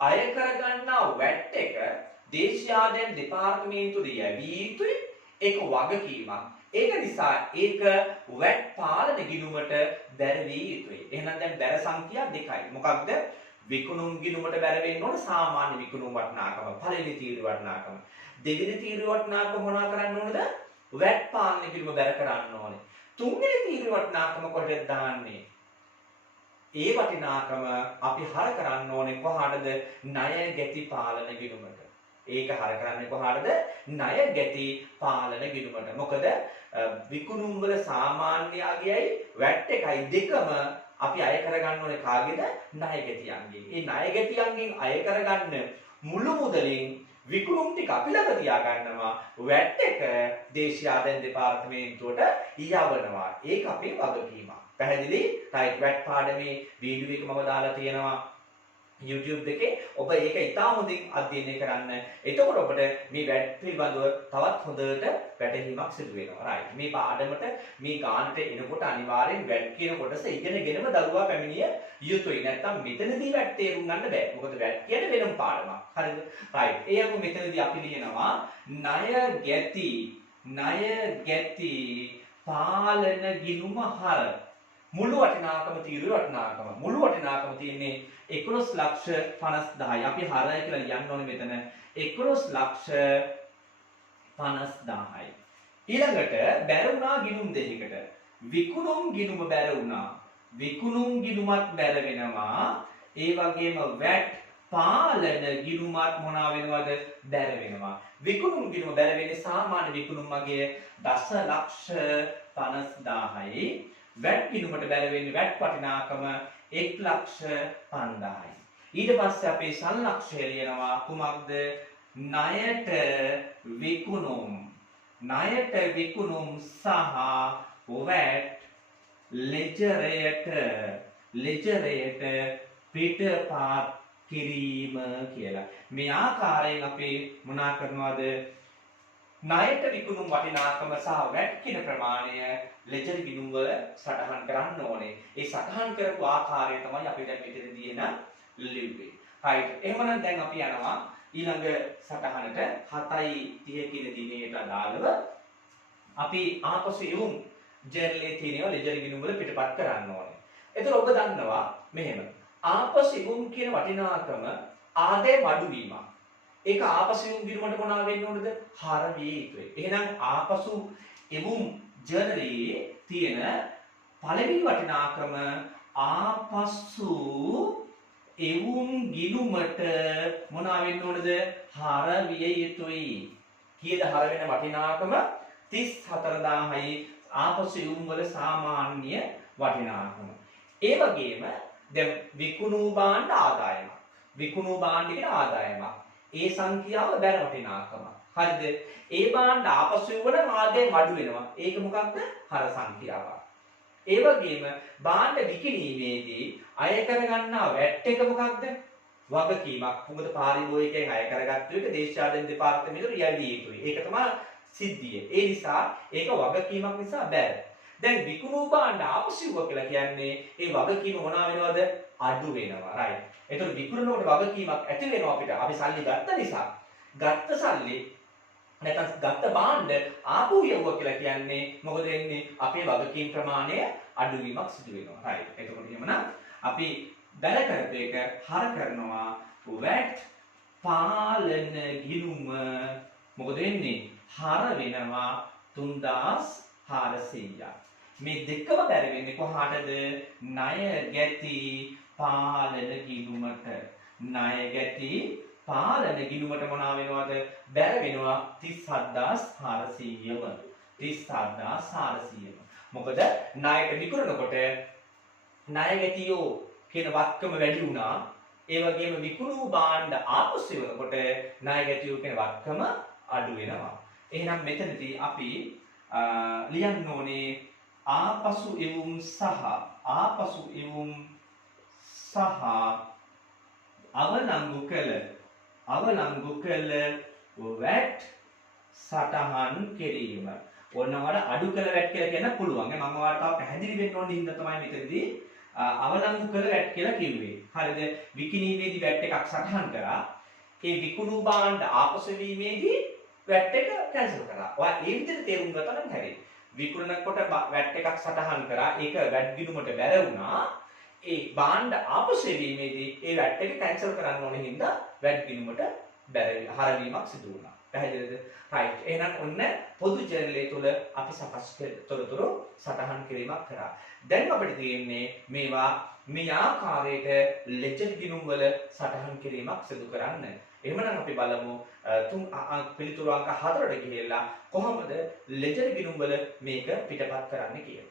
අය කරගන්නා වැට් එක දේශීය ආදායම් දෙපාර්තමේන්තුවට යැවිය යුතුයි. ඒක වගකීමක්. ඒක නිසා ඒක වැට් පාලන ගිණුමට බැර විය යුතුයි. එහෙනම් දැන් බැර සංඛ්‍යා දෙකයි. මොකක්ද? විකුණුම් ගිණුමට බැර වෙන්න ඕන සාමාන්‍ය විකුණුම් වටිනාකම. පළවෙනි තීරුව වටිනාකම. දෙවෙනි තීරුව වටිනාකම මොනවා කරන්න ඕනද? වැට් පාලන ගිණුම බැර කරන්න ඕනේ. තුන්වෙනි තීරුව වටිනාකම කොහෙද දාන්නේ? ඒ වටිනාකම අපි හර කරන්න ඕනේ කොහාටද? ණය ගැති පාලන ගිණුමට. ඒක හර කරන්නේ කොහාටද? ණය ගැති පාලන ගිණුමට. මොකද විකුණුම් වල සාමාන්‍ය අගයයි වැට් එකයි දෙකම අපි අය කරගන්න ඕනේ කාගේද? ණය ගැතියන්ගෙන්. මේ ණය ගැතියන්ගෙන් අය කරගන්න මුළු මුදලින් විකුණුම් ටික අපි ළඟ තියා ගන්නවා. වැට් එක දේශීය ආදායම් දෙපාර්තමේන්තුවට යවනවා. ඒක අපේ වගකීමක්. පැහැදිලි? right. වැට් පාඩමේ වීඩියෝ එක මම දාලා තියෙනවා YouTube එකේ. ඔබ ඒක ඉතාම හොඳින් අධ්‍යයනය කරන්න. එතකොට ඔබට මේ වැට් පිළිබඳව තවත් හොඳට වැටහීමක් සිදු වෙනවා. right. මේ පාඩමට මේ ගානට එනකොට අනිවාර්යෙන් වැට් කියන කොටස ඉගෙනගෙනම දරුවා පැමිණිය යුතුයි. නැත්නම් මෙතනදී වැට් තේරුම් ගන්න බෑ. මොකද වැට් කියන්නේ වෙනම පාඩමක්. හරිද? right. ඒ අනුව මෙතනදී අපි ලියනවා ණය ගැති පාලන ගිණුම හර මුළු වටිනාකම තීරුවේ වටිනාකම. මුළු වටිනාකම තියෙන්නේ 11,50,000යි. අපි හරය කියලා ලියන්න ඕනේ මෙතන 11,50,000යි. ඊළඟට බැර වුණා ගිණුම් දෙකකට. විකුණුම් ගිණුම බැර වුණා. විකුණුම් ගිණුමත් බැර වෙනවා. ඒ වගේම වැට් පාලන ගිණුමත් මොනවා වෙනවද? බැර වෙනවා. විකුණුම් ගිණුම බැර වෙන්නේ සාමාන්‍ය විකුණුම් අගය 10,50,000යි. වැට් ගිණුමට බැර වෙන්නේ වැට් වටිනාකම 1,05,000යි. ඊට පස්සේ අපේ සංලක්ෂය ලියනවා කුමක්ද? ණයට විකුණුම් සහ වැට් ලෙජරයට පිටපත් කිරීම කියලා. මේ ආකාරයෙන් අපි මොනා කරනවද? ණයට විකුණුම් වටිනාකම සහ වැට් කියන ප්‍රමාණය ලෙජර් ගිණුම් වල සටහන් කරන්න ඕනේ. ඒ සටහන් කරපු ආකාරය තමයි අපි දැන් මෙතනදී එන ලිව්වේ. right. එහෙමනම් දැන් අපි යනවා ඊළඟ සටහනට 7:30 කියන දිනේට අදාළව අපි ආපසු යමු. ජර්නලයේ තියෙනවා ලෙජර් ගිණුම් වල පිටපත් කරන්න ඕනේ. ඒතර ඔබ දන්නවා මෙහෙම. ආපසු යමු කියන වටිනාකම ආදායම් අඩුවීමක්. ඒක ආපසු යමු ගිණුමට මොනවා වෙන්න ඕනද? හර විය යුතුයි. එහෙනම් ආපසු යමු ජර්නලයේ තියෙන පළවෙනි වටිනාකම ආපසු එවුම් ගිණුමට මොනවා වෙන්න ඕනද? හර විය යුතුයි. කීයද හර වෙන වටිනාකම? 34,000යි ආපසු එවුම් වල සාමාන්‍ය වටිනාකම. ඒ වගේම දැන් විකුණු භාණ්ඩ ආදායම. විකුණු භාණ්ඩ කියන ආදායම. ඒ සංඛ්‍යාව බැර වටිනාකම. හරිද? ඒ භාණ්ඩ ආපසු එවන ආදායම අඩු වෙනවා. ඒක මොකක්ද? හර සංඛ්‍යාව. ඒ වගේම භාණ්ඩ විකිණීමේදී අය කරගන්නා වැට් එක මොකක්ද? වගකීමක්. මොකද පාරිභෝගිකයන් අය කරගත්තු එක දේශපාලන දෙපාර්තමේන්තුවට යැවිය යුතුයි. ඒක තමයි සිද්ධිය. ඒ නිසා ඒක වගකීමක් නිසා බැර. දැන් විකුණු භාණ්ඩ ආපසුව කියලා කියන්නේ ඒ වගකීම මොනවා වෙනවද? අඩු වෙනවා. රයිට්. ඒතකොට විකුණනකොට වගකීමක් ඇති වෙනවා අපිට. අපි සල්ලි ගත්ත නිසා. ගත්ත සල්ලි නැත්නම් ගත්ත භාණ්ඩ ආපහු යවුවා කියලා කියන්නේ මොකද වෙන්නේ? අපේ වගකීම් ප්‍රමාණය අඩුවීමක් සිදු වෙනවා. රයිට්. එතකොට එහෙමනම් අපි බැල කරපු එක හර කරනවා වැට් පාලන ගිණුම මොකද වෙන්නේ? හර වෙනවා 3400ක්. මේ දෙකම බැරි වෙන්නේ කොහාටද? ණය ගැති පාලන ගිණුමට. ණය ගැති පාලන ගිණුමට මොනවා වෙනවද? බැර වෙනවා 37400ම. 37400ම. මොකද ණයට විකුණනකොට ණය ගැතියෝ කියන වත්කම වැඩි වුණා. ඒ වගේම විකුණු භාණ්ඩ ආපසු වෙනකොට ණය ගැතියෝ කියන වත්කම අඩු වෙනවා. එහෙනම් මෙතනදී අපි ලියන්න ඕනේ ආපසු එවුම් සහ අවලංගු කළ වැට් සටහන් කිරීම. ඕනවට අඩු කළ වැට් කියලා කියන්න පුළුවන්. මම ඔයාලට තව පැහැදිලි වෙන්න ඕන හින්දා තමයි මෙතනදී අවලංගු කළ වැට් කියලා කිව්වේ. හරිද? විකිණීමේදී වැට් එකක් සටහන් කරා. ඒ විකුණු භාණ්ඩ ආපසු වීමේදී වැට් එක කැන්සල් කරා. ඔයා ඒ විදිහට තේරුම් ගත්තා නම් හරි. විකුණනකොට වැට් එකක් සටහන් කරා. ඒක වැට් ගිණුමට බැර වුණා. ඒ භාණ්ඩ ආපසු වීමේදී ඒ වැට් එක කැන්සල් කරන්න ඕන හින්දා වැට් ගිණුමට හරවීමක් සිදු වුණා. පැහැදිලිද? රයිට්. එහෙනම් ඔන්න පොදු ජර්නලය තුල අපි සකස් තොරතුරු සටහන් කිරීමක් කරා. දැන් අපිට තියෙන්නේ මේවා මේ ආකාරයට ලෙජර් ගිණුම් වල සටහන් කිරීමක් සිදු කරන්න. එහෙමනම් අපි බලමු පිළිතුරු අංක 4ට ගිහිල්ලා කොහොමද ලෙජර් ගිණුම් වල මේක පිටපත් කරන්න කියලා.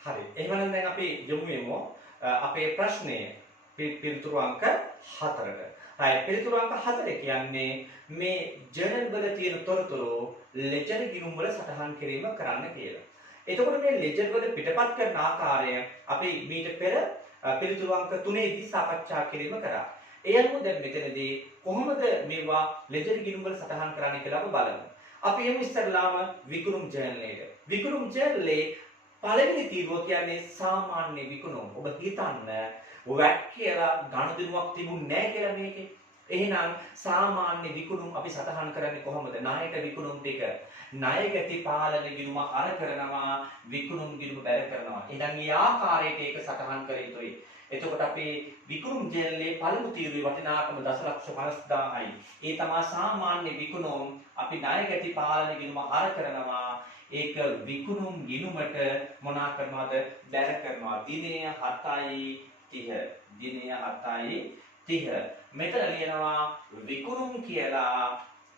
හරි. එහෙනම් දැන් අපි යමු අපේ ප්‍රශ්නය පිළිතුරු අංක 4ට. right පිළිතුරු අංක 4 කියන්නේ මේ ජර්නල් වල තියෙන තොරතුරු ලෙජර් ගිණුම් වල සටහන් කිරීම කරන්න කියලා. එතකොට මේ ලෙජර් වල පිටපත් කරන ආකාරය අපි මීට පෙර පිළිතුරු අංක 3ේදී සාකච්ඡා කිරීම කරා. ඒ අනුව දැන් මෙතනදී කොහොමද මේවා ලෙජර් ගිණුම් වල සටහන් කරන්නේ කියලා අපි බලමු. අපි එමු ඉස්සරලාම විකුණුම් ජර්නලයට. විකුණුම් ජර්නලේ පළවෙනි තීරුව කියන්නේ සාමාන්‍ය විකුණුම්. ඔබ හිතන්න වැට් කියලා ගණුදෙනුවක් තිබුණේ නැහැ කියලා මේකේ. එහෙනම් සාමාන්‍ය විකුණුම් අපි සටහන් කරන්නේ කොහොමද? ණයට විකුණුම් ටික. ණය ගැති පාලන ගිණුම අර කරනවා, විකුණුම් ගිණුම බැර කරනවා. එහෙනම් මේ ආකාරයට ඒක සටහන් කර යුතුයි. එතකොට අපි විකුණුම් ජර්නලයේ පළමු තීරුවේ වටිනාකම 1,50,000යි. ඒ තමයි සාමාන්‍ය විකුණුම්. අපි ණය ගැති පාලන ගිණුම අර කරනවා. ඒක විකුණුම් ගිණුමට මොනා කරනවද? බැර කරනවා. දිනය 7:30. දිනය 7:30. මෙතන ලියනවා විකුණුම් කියලා.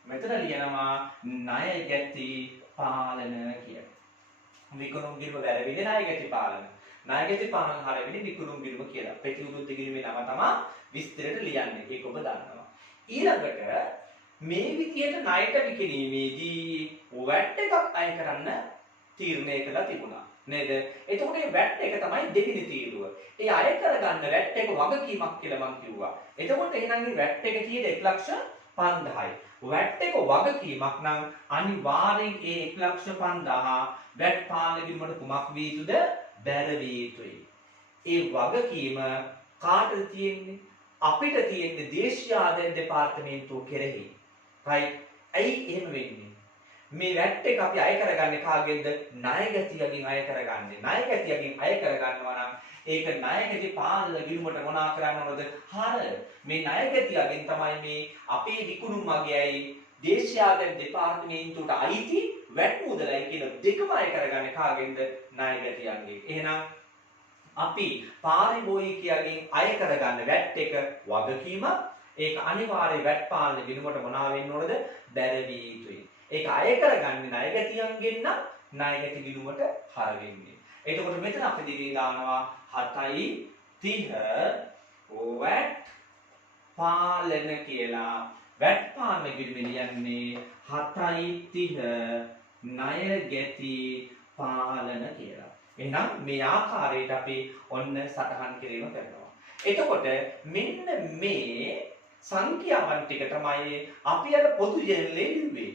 මෙතන ලියනවා ණය ගැති පාලන කියලා. විකුණුම් ගිණුම බැර වෙන්නේ ණය ගැති පාලන. ණය ගැති පාලන හරවෙන්නේ විකුණුම් ගිණුම කියලා. ප්‍රතිවිරුද්ධ ගිණුමේ නම තමයි විස්තරයට ලියන්නේ. ඒක ඔබ දන්නවා. ඊළඟට මේ විදියට ණයට විකිණීමේදී වැට් එකක් අය කරන්න තීරණය කළා තිබුණා නේද? එතකොට මේ වැට් එක තමයි දෙවෙනි තීරුව. ඒ අය කරගන්න වැට් එක වගකීමක් කියලා මම කිව්වා. එතකොට එහෙනම් මේ වැට් එක කීයද? 1,50,000යි. වැට් එක වගකීමක් නම් අනිවාර්යෙන් ඒ 1,50,000 වැට් පාලන ගිණුමට කුමක් විය යුතුද? බැර විය යුතුයි. ඒ වගකීම කාටද තියෙන්නේ? අපිට තියෙන්නේ දේශීය ආදායම් දෙපාර්තමේන්තුව කෙරෙහි. right ඇයි එහෙම වෙන්නේ? මේ වැට් එක අපි අය කරගන්නේ කාගෙන්ද? ණයගැතියගෙන් අය කරගන්නේ. ණයගැතියගෙන් අය කරගන්නවා නම් ඒක ණයගැති පාලන ගිණුමට මොනා කරන්න ඕනද? හර. මේ ණයගැතියගෙන් තමයි මේ අපේ විකුණුම් අගයයි දේශීය ආදායම් දෙපාර්තමේන්තුවට අයිති වැට් මුදලයි කියන දෙකම අය කරගන්නේ කාගෙන්ද? ණයගැතියගෙන්. එහෙනම් අපි පාරිභෝගිකයගෙන් අය කරගන්න වැට් එක වගකීමක්. ඒක අනිවාර්ය වැට් පාලන ගිණුමට මොනවා වෙන්න ඕනද? බැර විය යුතුයි. ඒක අය කරගන්නේ ණයගැතියන්ගෙන් නම් ණයගැති ගිණුමට හර වෙන්නේ. එතකොට මෙතන අපි දිවි දානවා 7:30. 30 වැට් පාලන කියලා. වැට් පාලන ගිණුම ලියන්නේ 7.30 ණය ගැති පාලන කියලා. එහෙනම් මේ ආකාරයට අපි ඔන්න සටහන් කිරීම කරනවා. එතකොට මෙන්න මේ සංඛ්‍යාවන් ටික තමයි අපි අර පොදු ජෙනරලේ ලිව්වේ.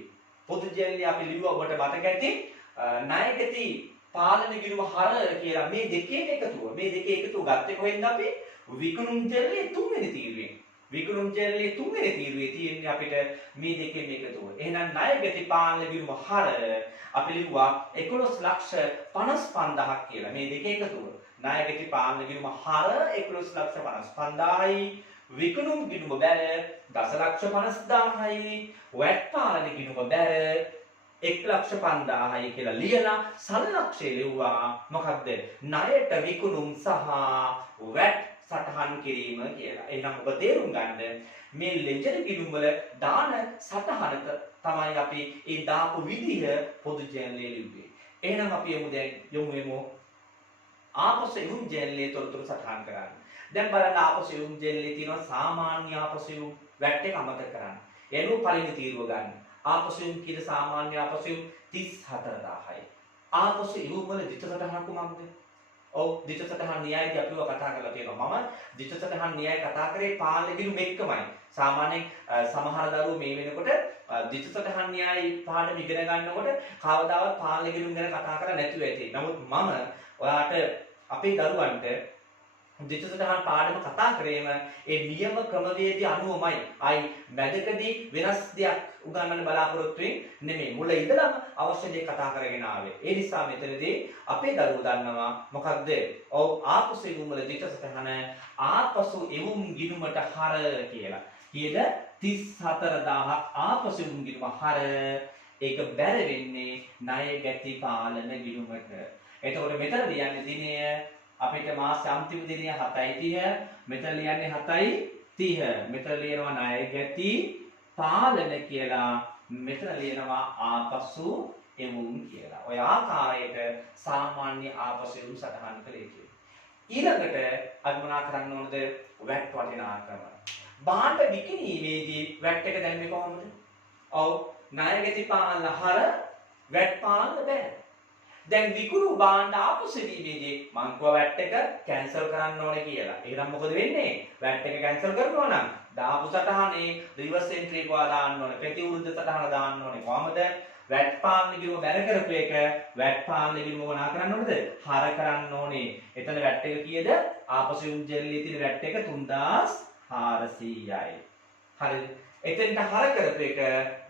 පොදු ජෙනරලේ අපි ලිව්වා ඔබට මතක ඇති ණය ගැති පාලන ගිණුම හර කියලා මේ දෙකේ එකතුව. මේ දෙකේ එකතුව ගත්තේ කොහෙන්ද අපි? විකුණුම් ජෙනරලේ තුන්වෙනි තීරුවෙන්. විකුණුම් ජෙනරලේ තුන්වෙනි තීරුවේ තියෙන්නේ අපිට මේ දෙකේ එකතුව. එහෙනම් ණය ගැති පාලන ගිණුම හර අපි ලිව්වා 11,55,000ක් කියලා. මේ දෙකේ එකතුව. ණය ගැති පාලන ගිණුම හර 11,55,000යි. විකුණුම් ගිණුම බැර 10,50,000යි. වැට් පාලන ගිණුම බැර 1,50,000යි කියලා ලියලා සල්ලක්ෂය ලිව්වා. මොකද්ද? ණයට විකුණුම් සහ වැට් සටහන් කිරීම කියලා. එහෙනම් ඔබ තේරුම් ගන්න මේ ලෙජර් ගිණුම් වල දාන සටහනක තමයි අපි ඒ දාපු විදිහ පොදු ජර්නලයේ ලිව්වේ. එහෙනම් අපි යමු ආපසු යොමු ජර්නලයේ තොරතුරු සටහන් කරන්න. දැන් බලන්න ආපසු යොමු ජර්නලයේ තියෙනවා සාමාන්‍ය ආපසු යොමු වැට් එක අමතක කරන්න. එනු පළවෙනි තීරුව ගන්න. ආපසු යොමු කියන සාමාන්‍ය ආපසු යොමු 34000යි. ආපසු යොමු වල විතර සටහනක් කොහොමද? ඔව් විතර සටහන් න්‍යායදී අපිව කතා කරලා තියෙනවා. මම විතර සටහන් න්‍යාය කතා කරේ පාලන ගිණුම එක්කමයි. සාමාන්‍යයෙන් සමහර දරුවෝ මේ වෙනකොට විතර සටහන් න්‍යාය පාඩම ඉගෙන ගන්නකොට කවදාවත් පාලන ගිණුම ගැන කතා කරලා නැතුව ඇති. නමුත් මම ඔයාට අපේ දරුවන්ට විතර සටහන් පාඩම කතා කරේම ඒ නියම ක්‍රමවේදය අනුවමයි. ආයි මැදකදී වෙනස් දෙයක් උගන්වන්න බලාපොරොත්තු වෙන්නේ නෙමෙයි. මුල ඉඳලම අවශ්‍ය දේ කතා කරගෙන ආවේ. ඒ නිසා මෙතනදී අපේ දරුවෝ දන්නවා මොකක්ද? ඔව් ආපසු යොමු වල විතර සටහන ආපසු යොමු ගිණුමට හර කියලා. කීයද? 34000ක් ආපසු යොමු ගිණුම හර. ඒක බැර වෙන්නේ ණය ගැති පාලන ගිණුමට. එතකොට මෙතන ලියන්නේ දිනය අපිට මාස අන්තිම දිනය 7.30 මෙතන ලියන්නේ 7.30 මෙතන ලියනවා ණය ගැති පාලන කියලා මෙතන ලියනවා ආපසු එවුම් කියලා. ඔය ආකාරයට සාමාන්‍ය ආපසු එවුම් සටහන් කළ යුතුයි. ඊළඟට අපි මොනා කරන්න ඕනද? වැට් වටිනාකම. භාණ්ඩ විකිණීමේදී වැට් එක දැම්මේ කොහොමද? ඔව් ණය ගැති පාලන හර වැට් පාලන බැහැ. දැන් විකුණු භාණ්ඩ ආපසු දීමේදී මං කව වැට් එක කැන්සල් කරන්න ඕනේ කියලා. එහෙනම් මොකද වෙන්නේ? වැට් එක කැන්සල් කරනවා නම් දාපු සටහනේ රිවර්ස් එන්ට්‍රි එක දාන්න ඕනේ. ප්‍රතිවිරුද්ධ සටහන දාන්න ඕනේ. කොහමද? වැට් පාලන ගිණුම බැර කරපු එක වැට් පාලන ගිණුම මොනා කරන්න ඕනද? හර කරන්න ඕනේ. එතන වැට් එක කීයද? ආපසු යොමු ජර්නලයේ තියෙන වැට් එක 3400යි. හරිද? එතෙන්ට හර කරපු එක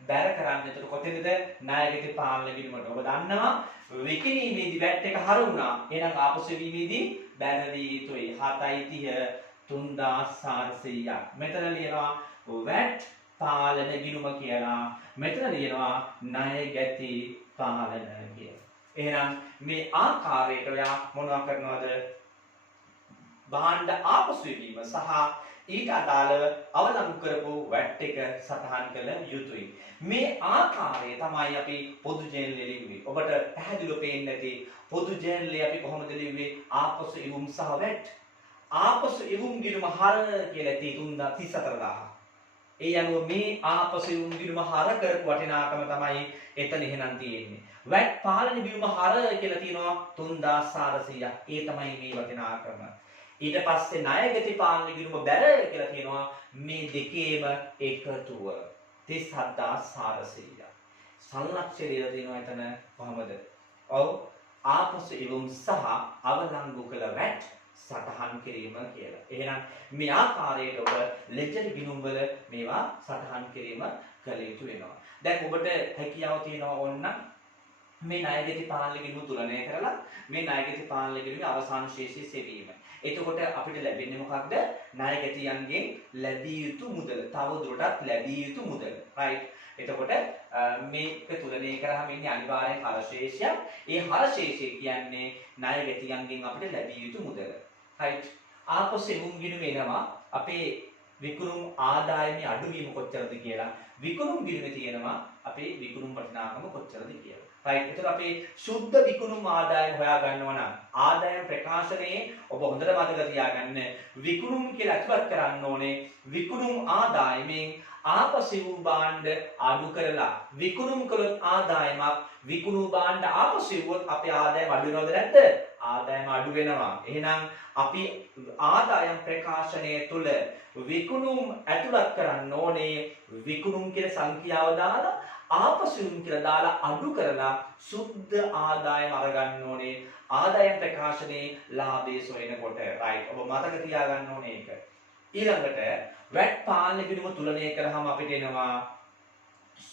බැර කරන්න. එතකොට කොතෙන්ද? ණය ගැති පාලන ගිණුමට. ඔබ දන්නවා විකිණීමේදී වැට් එක හර වුණා. එහෙනම් ආපසු වීමේදී බැර විය යුතුයි. 7.30 3400ක්. මෙතන ලියනවා වැට් පාලන ගිණුම කියලා. මෙතන ලියනවා ණය ගැති පාලන කියලා. එහෙනම් මේ ආකාරයට ඔයා මොනවා කරනවද? භාණ්ඩ ආපසු වීම සහ ඊට අදාළව අවලංගු කරපු වැට් එක සටහන් කළ යුතුයි. මේ ආකාරය තමයි අපි පොදු ජර්නලයේ ලිව්වේ. ඔබට පැහැදිලිව පේන්නේ නැති පොදු ජර්නලයේ අපි කොහොමද ලිව්වේ? ආපසු ඉවුම් සහ වැට්. ආපසු ඉවුම් ගිණුම හර කියලා 34000. ඒ අනුව මේ ආපසු ඉවුම් ගිණුම හර කරපු වටිනාකම තමයි එතන එහෙනම් තියෙන්නේ. වැට් පාලන ගිණුම හර කියලා තියෙනවා 3400ක්. ඒ තමයි මේ වටිනාකම. ඊට පස්සේ ණය ගැති පාලන ගිණුම බැර කියලා තියෙනවා මේ දෙකේම එකතුව 37400ක්. සල්ලක්ෂය ලියලා තියෙනවා එතන කොහමද? ඔව් ආපසු ඉවුම් සහ අවලංගු කළ වැට් සටහන් කිරීම කියලා. එහෙනම් මේ ආකාරයට ඔබ ලෙජර් ගිණුම් වල මේවා සටහන් කිරීම කළ යුතු වෙනවා. දැන් ඔබට හැකියාව තියෙනවා ඕන්න මේ ණය ගැති පාලන ගිණුම තුලනය කරලා මේ ණය ගැති පාලන ගිණුමේ අවසාන ශේෂය සෙවීම. එතකොට අපිට ලැබෙන්නේ මොකක්ද? ණය ගැතියන්ගෙන් ලැබිය යුතු මුදල. තව දුරටත් ලැබිය යුතු මුදල. රයිට්. එතකොට මේක තුලනය කරාම ඉන්නේ අනිවාර්යෙන් හරශේෂයක්. ඒ හරශේෂය කියන්නේ ණය ගැතියන්ගෙන් අපිට ලැබිය යුතු මුදල. රයිට්. ආපසු එමුම් ගිණුම එනවා අපේ විකුණුම් ආදායමේ අඩුවීම කොච්චරද කියලා. විකුණුම් ගිණුමේ තියෙනවා අපේ විකුණුම් වටිනාකම කොච්චරද කියලා. right. එතකොට අපේ සුද්ධ විකුණුම් ආදායම හොයා ගන්නවා නම් ආදායම් ප්‍රකාශනයේ ඔබ හොඳට මතක තියාගන්න විකුණුම් කියලා අතුලත් කරන්න ඕනේ. විකුණුම් ආදායමෙන් ආපසු වූ භාණ්ඩ අඩු කරලා විකුණුම් කළොත් ආදායමක් විකුණු භාණ්ඩ ආපසු වුවොත් අපේ ආදායම අඩු වෙනවද නැද්ද? ආදායම අඩු වෙනවා. එහෙනම් අපි ආදායම් ප්‍රකාශනය තුළ විකුණුම් ඇතුළත් කරන්න ඕනේ. විකුණුම් කියලා සංඛ්‍යාව දාලා ආපසුම් කියලා දාලා අඩු කරලා සුද්ධ ආදායම අරගන්න ඕනේ. ආදායම් ප්‍රකාශනයේ ලාභය සොයනකොට right. ඔබ මතක තියාගන්න ඕනේ ඒක. ඊළඟට වැට් පාලන ගිණුම තුලනය කරාම අපිට එනවා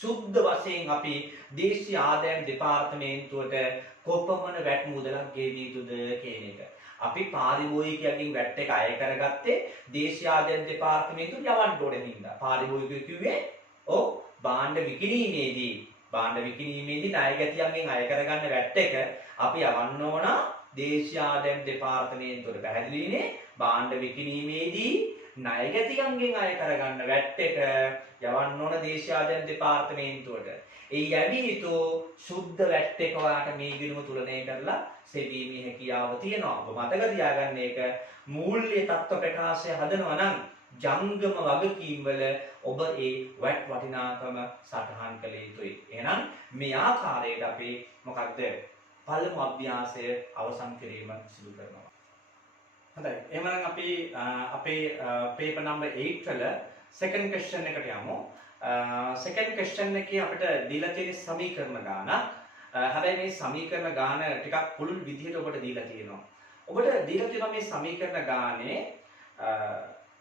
සුද්ධ වශයෙන් අපි දේශීය ආදායම් දෙපාර්තමේන්තුවට කොපමණ වැට් මුදලක් ගෙවිය යුතුද කියන එක. අපි පාරිභෝගිකයන්ගෙන් වැට් එක අය කරගත්තේ දේශීය ආදායම් දෙපාර්තමේන්තුවට යවන්න ඕනේ නින්දා. පාරිභෝගිකයෝ කිව්වේ ඔව් භාණ්ඩ විකිණීමේදී ණයගැතියන්ගෙන් අය කරගන්න වැට් එක අපි යවන්න ඕන දේශීය ආදායම් දෙපාර්තමේන්තුවට. පැහැදිලිනේ? භාණ්ඩ විකිණීමේදී ණයගැතියන්ගෙන් අය කරගන්න වැට් එක යවන්න ඕන දේශීය ආදායම් දෙපාර්තමේන්තුවට. ඒ යැවිය යුතු සුද්ධ වැට් එක ඔයාලට මේ ගිණුම තුලනය කරලා සෙවීමේ හැකියාව තියෙනවා. ඔබ මතක තියාගන්න ඒක මූල්‍ය තත්ත්ව ප්‍රකාශය හදනවා නම් ජංගම වගකීම් වල ඔබ ඒ වැට් වටිනාකම සටහන් කළ යුතුයි. එහෙනම් මේ ආකාරයට අපි මොකක්ද පළමු අභ්‍යාසය අවසන් කිරීම සිදු කරනවා. හොඳයි. එහෙනම් අපි අපේ paper number 8 වල second question එකට යමු. second question එකේ අපිට දීලා තියෙන සමීකරණ ගාන. හැබැයි මේ සමීකරණ ගාන ටිකක් පුළුල් විදිහට ඔබට දීලා තියෙනවා. ඔබට දීලා තියෙනවා මේ සමීකරණ ගානේ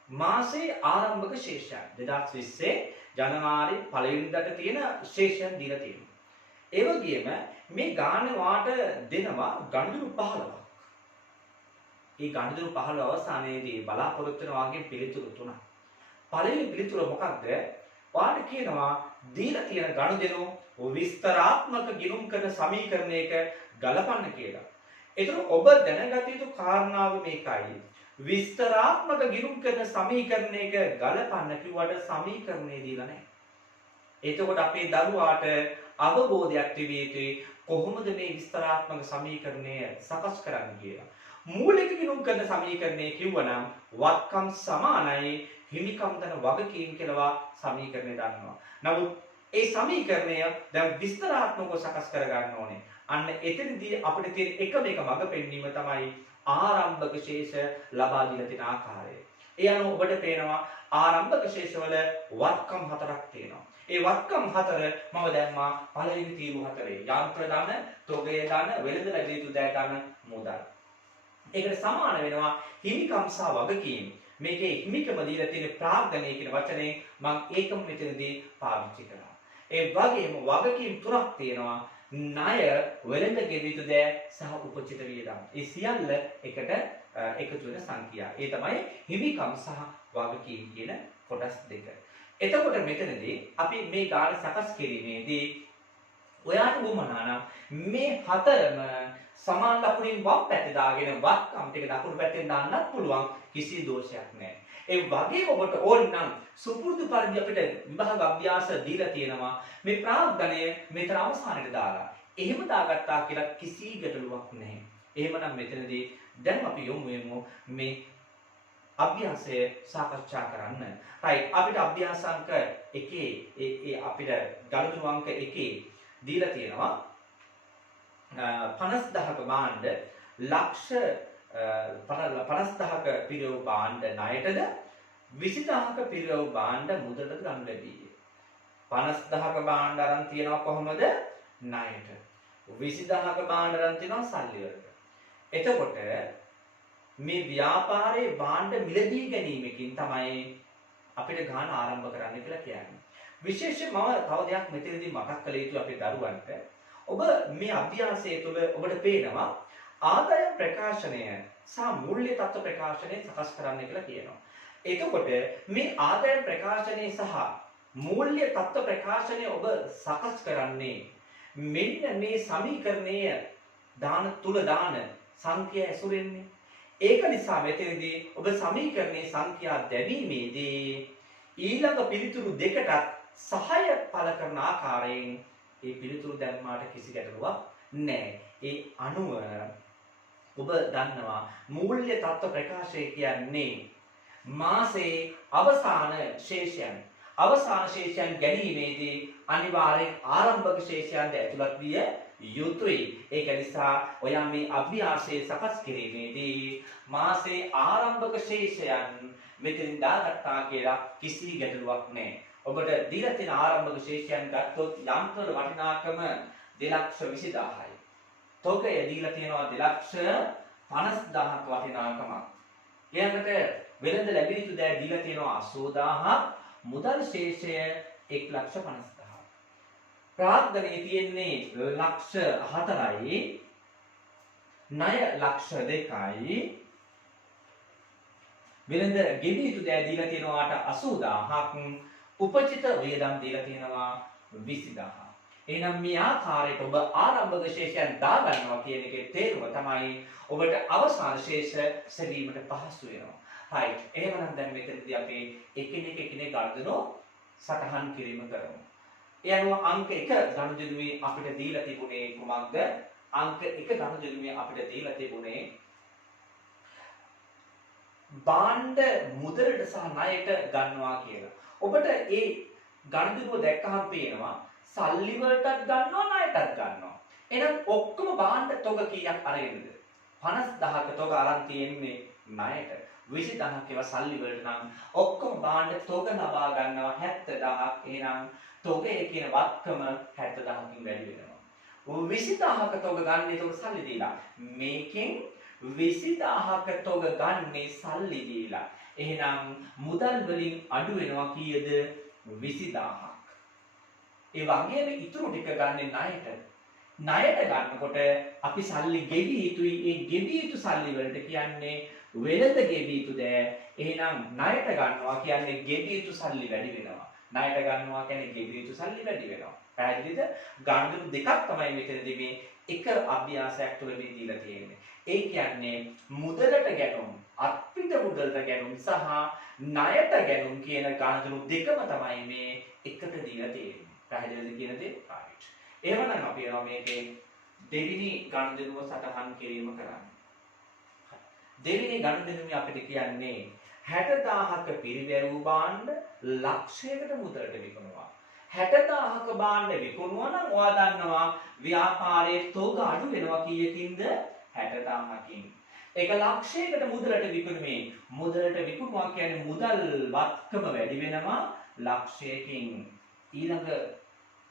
මාසේ ආරම්භක ශේෂයන් 2020 ජනවාරි 1 වෙනිදාට තියෙන ශේෂයන් දීලා තියෙනවා. ඒ වගේම මේ ගාන වාට දෙනවා ගණිතරු 15ක්. මේ ගණිතරු 15 අවසානයේදී බලාපොරොත්තු වෙන වාගේ පිළිතුරු තුනක්. පළවෙනි පිළිතුර මොකක්ද? වාට කියනවා දීලා තියෙන ගනුදෙනු විස්තරාත්මක ගිණුම් කරන සමීකරණයක ගලපන්න කියලා. ඒතර ඔබ දැනගත යුතු කාරණාව මේකයි. විස්තරාත්මක ගිණුම් කරන සමීකරණයක ගලපන්න කිව්වට සමීකරණය දීලා නැහැ. එතකොට අපේ දරුවාට අවබෝධයක් තිබිය යුතුයි කොහොමද මේ විස්තරාත්මක සමීකරණය සකස් කරන්නේ කියලා. මූලික ගිණුම් කරන සමීකරණය කිව්වනම් වත්කම් සමානයි හිමිකම් දන වගකීම් කියලා සමීකරණය දන්නවා. නමුත් ඒ සමීකරණය දැන් විස්තරාත්මකව සකස් කරගන්න ඕනේ. අන්න එතනදී අපිට තියෙන එකම එක මඟ පෙන්වීම තමයි ආරම්භක ශේෂ ලබා දීලා තියෙන ආකාරය. ඒ අනුව ඔබට පේනවා ආරම්භක ශේෂවල වත්කම් හතරක් තියෙනවා. ඒ වත්කම් හතර මම දැම්මා පළවෙනි තීරු හතරේ. යන්ත්‍ර ධන, තොගය ධන, වෙළඳ ලැබිය යුතු දෑ ධන, මුදල්. ඒකට සමාන වෙනවා හිමිකම් සහ වගකීම්. මේකේ හිමිකම දීලා තියෙන ප්‍රාග්ධනය කියන වචනේ මම ඒකම මෙතනදී පාවිච්චි කරනවා. ඒ වගේම වගකීම් තුනක් තියෙනවා. ණය, වෙළඳ ගෙවිය යුතු දෑ සහ උපචිත වියදම්. මේ සියල්ල එකට එකතු වෙන සංඛ්‍යා. ඒ තමයි හිමිකම් සහ වගකීම් කියන කොටස් දෙක. එතකොට මෙතනදී අපි මේ ගාන සකස් කිරීමේදී ඔයාට වුමනා නම් මේ හතරම සමාන ලකුණින් වම් පැත්තේ දාගෙන වත්කම් ටික දකුණු පැත්තෙන් දාන්නත් පුළුවන්. කිසි දෝෂයක් නැහැ. ඒ වගේම ඔබට ඕන නම් සුපුරුදු පරිදි අපිට විභාග අභ්‍යාස දීලා තියෙනවා. මේ ප්‍රාග්ධනය මෙතන අවසානයේ දාලා. එහෙම දාගත්තා කියලා කිසි ගැටලුවක් නැහැ. එහෙමනම් මෙතනදී දැන් අපි යමු මේ අභ්‍යාසය සාකච්ඡා කරන්න. right අපිට අභ්‍යාස අංක 1 ඒ අපිට ගණිත අංක 1 දීලා තියෙනවා 50000ක භාණ්ඩ ලක්ෂ 50000ක පිරවු භාණ්ඩ ණයටද 20000ක පිරවු භාණ්ඩ මුදලට ගන්න ලැබී. 50000ක භාණ්ඩ අරන් තියනවා කොහොමද? ණයට. 20000ක භාණ්ඩ අරන් තියනවා සල්ලි වලට. එතකොට මේ ව්‍යාපාරයේ භාණ්ඩ මිලදී ගැනීමකින් තමයි අපිට ගාන ආරම්භ කරන්න කියලා කියන්නේ. විශේෂයෙන්ම මම තව දෙයක් මෙතනදී මතක් කළ යුතුයි අපේ දරුවන්ට. ඔබ මේ අභ්‍යාසය තුළ ඔබට පේනවා ආදායම් ප්‍රකාශනය සහ මූල්‍ය තත්ත්ව ප්‍රකාශනය සකස් කරන්න කියලා කියනවා. එතකොට මේ ආදායම් ප්‍රකාශනය සහ මූල්‍ය තත්ත්ව ප්‍රකාශනය ඔබ සකස් කරන්නේ මෙන්න මේ සමීකරණය දාන තුල දාන සංඛ්‍යා ඇසුරෙන්නේ. ඒක නිසා මෙතනදී ඔබ සමීකරණයේ සංඛ්‍යා දැවීමේදී ඊළඟ පිළිතුරු දෙකටත් සහය පළ කරන ආකාරයෙන් ඒ පිළිතුරු දැන්මාට කිසි ගැටලුවක් නැහැ. ඒ අනුව ඔබ දන්නවා මූල්‍ය තත්ත්ව ප්‍රකාශය කියන්නේ මාසයේ අවසාන ශේෂයන් ගැනීමේදී අනිවාර්යෙන් ආරම්භක ශේෂයන්ද ඇතුළත් විය යුතුයි. ඒක නිසා ඔයා මේ අභ්‍යාසයේ සකස් කිරීමේදී මාසයේ ආරම්භක ශේෂයන් මෙතනින් දාගත්තා කියලා කිසි ගැටලුවක් නැහැ. ඔබට දීලා තියෙන ආරම්භක ශේෂයන් ගත්තොත් යන්ත්‍ර වටිනාකම 2,20,000යි. තොගය දීලා තියෙනවා 2,50,000ක වටිනාකමක්. ඊළඟට වෙළඳ ලැබිය යුතු දෑ දීලා තියෙනවා 80,000ක්. මුදල් ශේෂය 1,50,000. ප්‍රාග්ධනයේ තියෙන්නේ 1,04,යි. ණය 1,02,යි. වෙළඳ ගෙවිය යුතු දෑ දීලා තියෙනවාට 80,000ක්. උපචිත වියදම් දීලා තියෙනවා 20,000. එහෙනම් මේ ආකාරයට ඔබ ආරම්භක ශේෂයන් දාගන්නවා කියන එකේ තේරුම තමයි ඔබට අවසාන ශේෂ සෙවීමට පහසු වෙනවා. right. එහෙනම් දැන් මෙතනදී අපි එකිනෙක ගණදෙනෝ සටහන් කිරීම කරමු. ඒ අනුව අංක 1 ගණදෙනුවේ අපිට දීලා තිබුණේ කුමක්ද? අංක 1 ගණදෙනුවේ අපිට දීලා තිබුණේ භාණ්ඩ මුදලට සහ ණයට ගන්නවා කියලා. ඔබට ඒ ගණදෙනුව දැක්කහම පේනවා සල්ලි වලටත් ගන්නවා ණයටත් ගන්නවා. එහෙනම් ඔක්කොම භාණ්ඩ තොග කීයක් අරගෙනද? 50,000ක තොග අරන් තියෙන්නේ ණයට. 20,000ක ඒවා සල්ලි වලට නම් ඔක්කොම භාණ්ඩ තොග ලබා ගන්නවා 70,000ක්. එහෙනම් තොගයේ කියන වත්කම 70,000කින් වැඩි වෙනවා. 20,000ක තොග ගන්න ඒතකොට සල්ලි දීලා. මේකෙන් 20,000ක තොග ගන්නේ සල්ලි දීලා. එහෙනම් මුදල් වලින් අඩු වෙනවා කීයද? 20,000ක්. ඒ වගේම ඉතුරු ටික ගන්නේ ණයට. ණයට ගන්නකොට අපි සල්ලි ගෙවිය යුතුයි. ඒ ගෙවිය යුතු සල්ලි වලට කියන්නේ වෙළඳ ගෙවිය යුතු දෑ. එහෙනම් ණයට ගන්නවා කියන්නේ ගෙවිය යුතු සල්ලි වැඩි වෙනවා. ණයට ගන්නවා කියන්නේ ගෙවිය යුතු සල්ලි වැඩි වෙනවා. පැහැදිලිද? ගණන් දෙකක් තමයි මෙතනදී මේ එක අභ්‍යාසයක් තුළ මේ දීලා තියෙන්නේ. ඒ කියන්නේ මුදලට ගැනුම්, අත්පිට මුදලට ගැනුම් සහ ණයට ගැනුම් කියන ගණන් දෙකම තමයි මේ එකට දීලා තියෙන්නේ. පැහැදිලිද කියන දේ? right. එහෙනම් අපි යනවා මේකේ දෙවෙනි ගණදෙනුව සටහන් කිරීම කරන්න. දෙවෙනි ගණදෙනුවේ අපිට කියන්නේ 60,000ක පිරිවැරූ භාණ්ඩ ලක්ෂයකට මුදලට විකුණුවා. 60,000ක භාණ්ඩ විකුණුවා නම් ඔයා දන්නවා ව්‍යාපාරයේ තෝග අඩු වෙනවා කීයකින්ද? 60,000කින්. ඒක ලක්ෂයකට මුදලට විකුණුමේ. මුදලට විකුණුවා කියන්නේ මුදල් වත්කම වැඩි වෙනවා ලක්ෂයකින්. ඊළඟ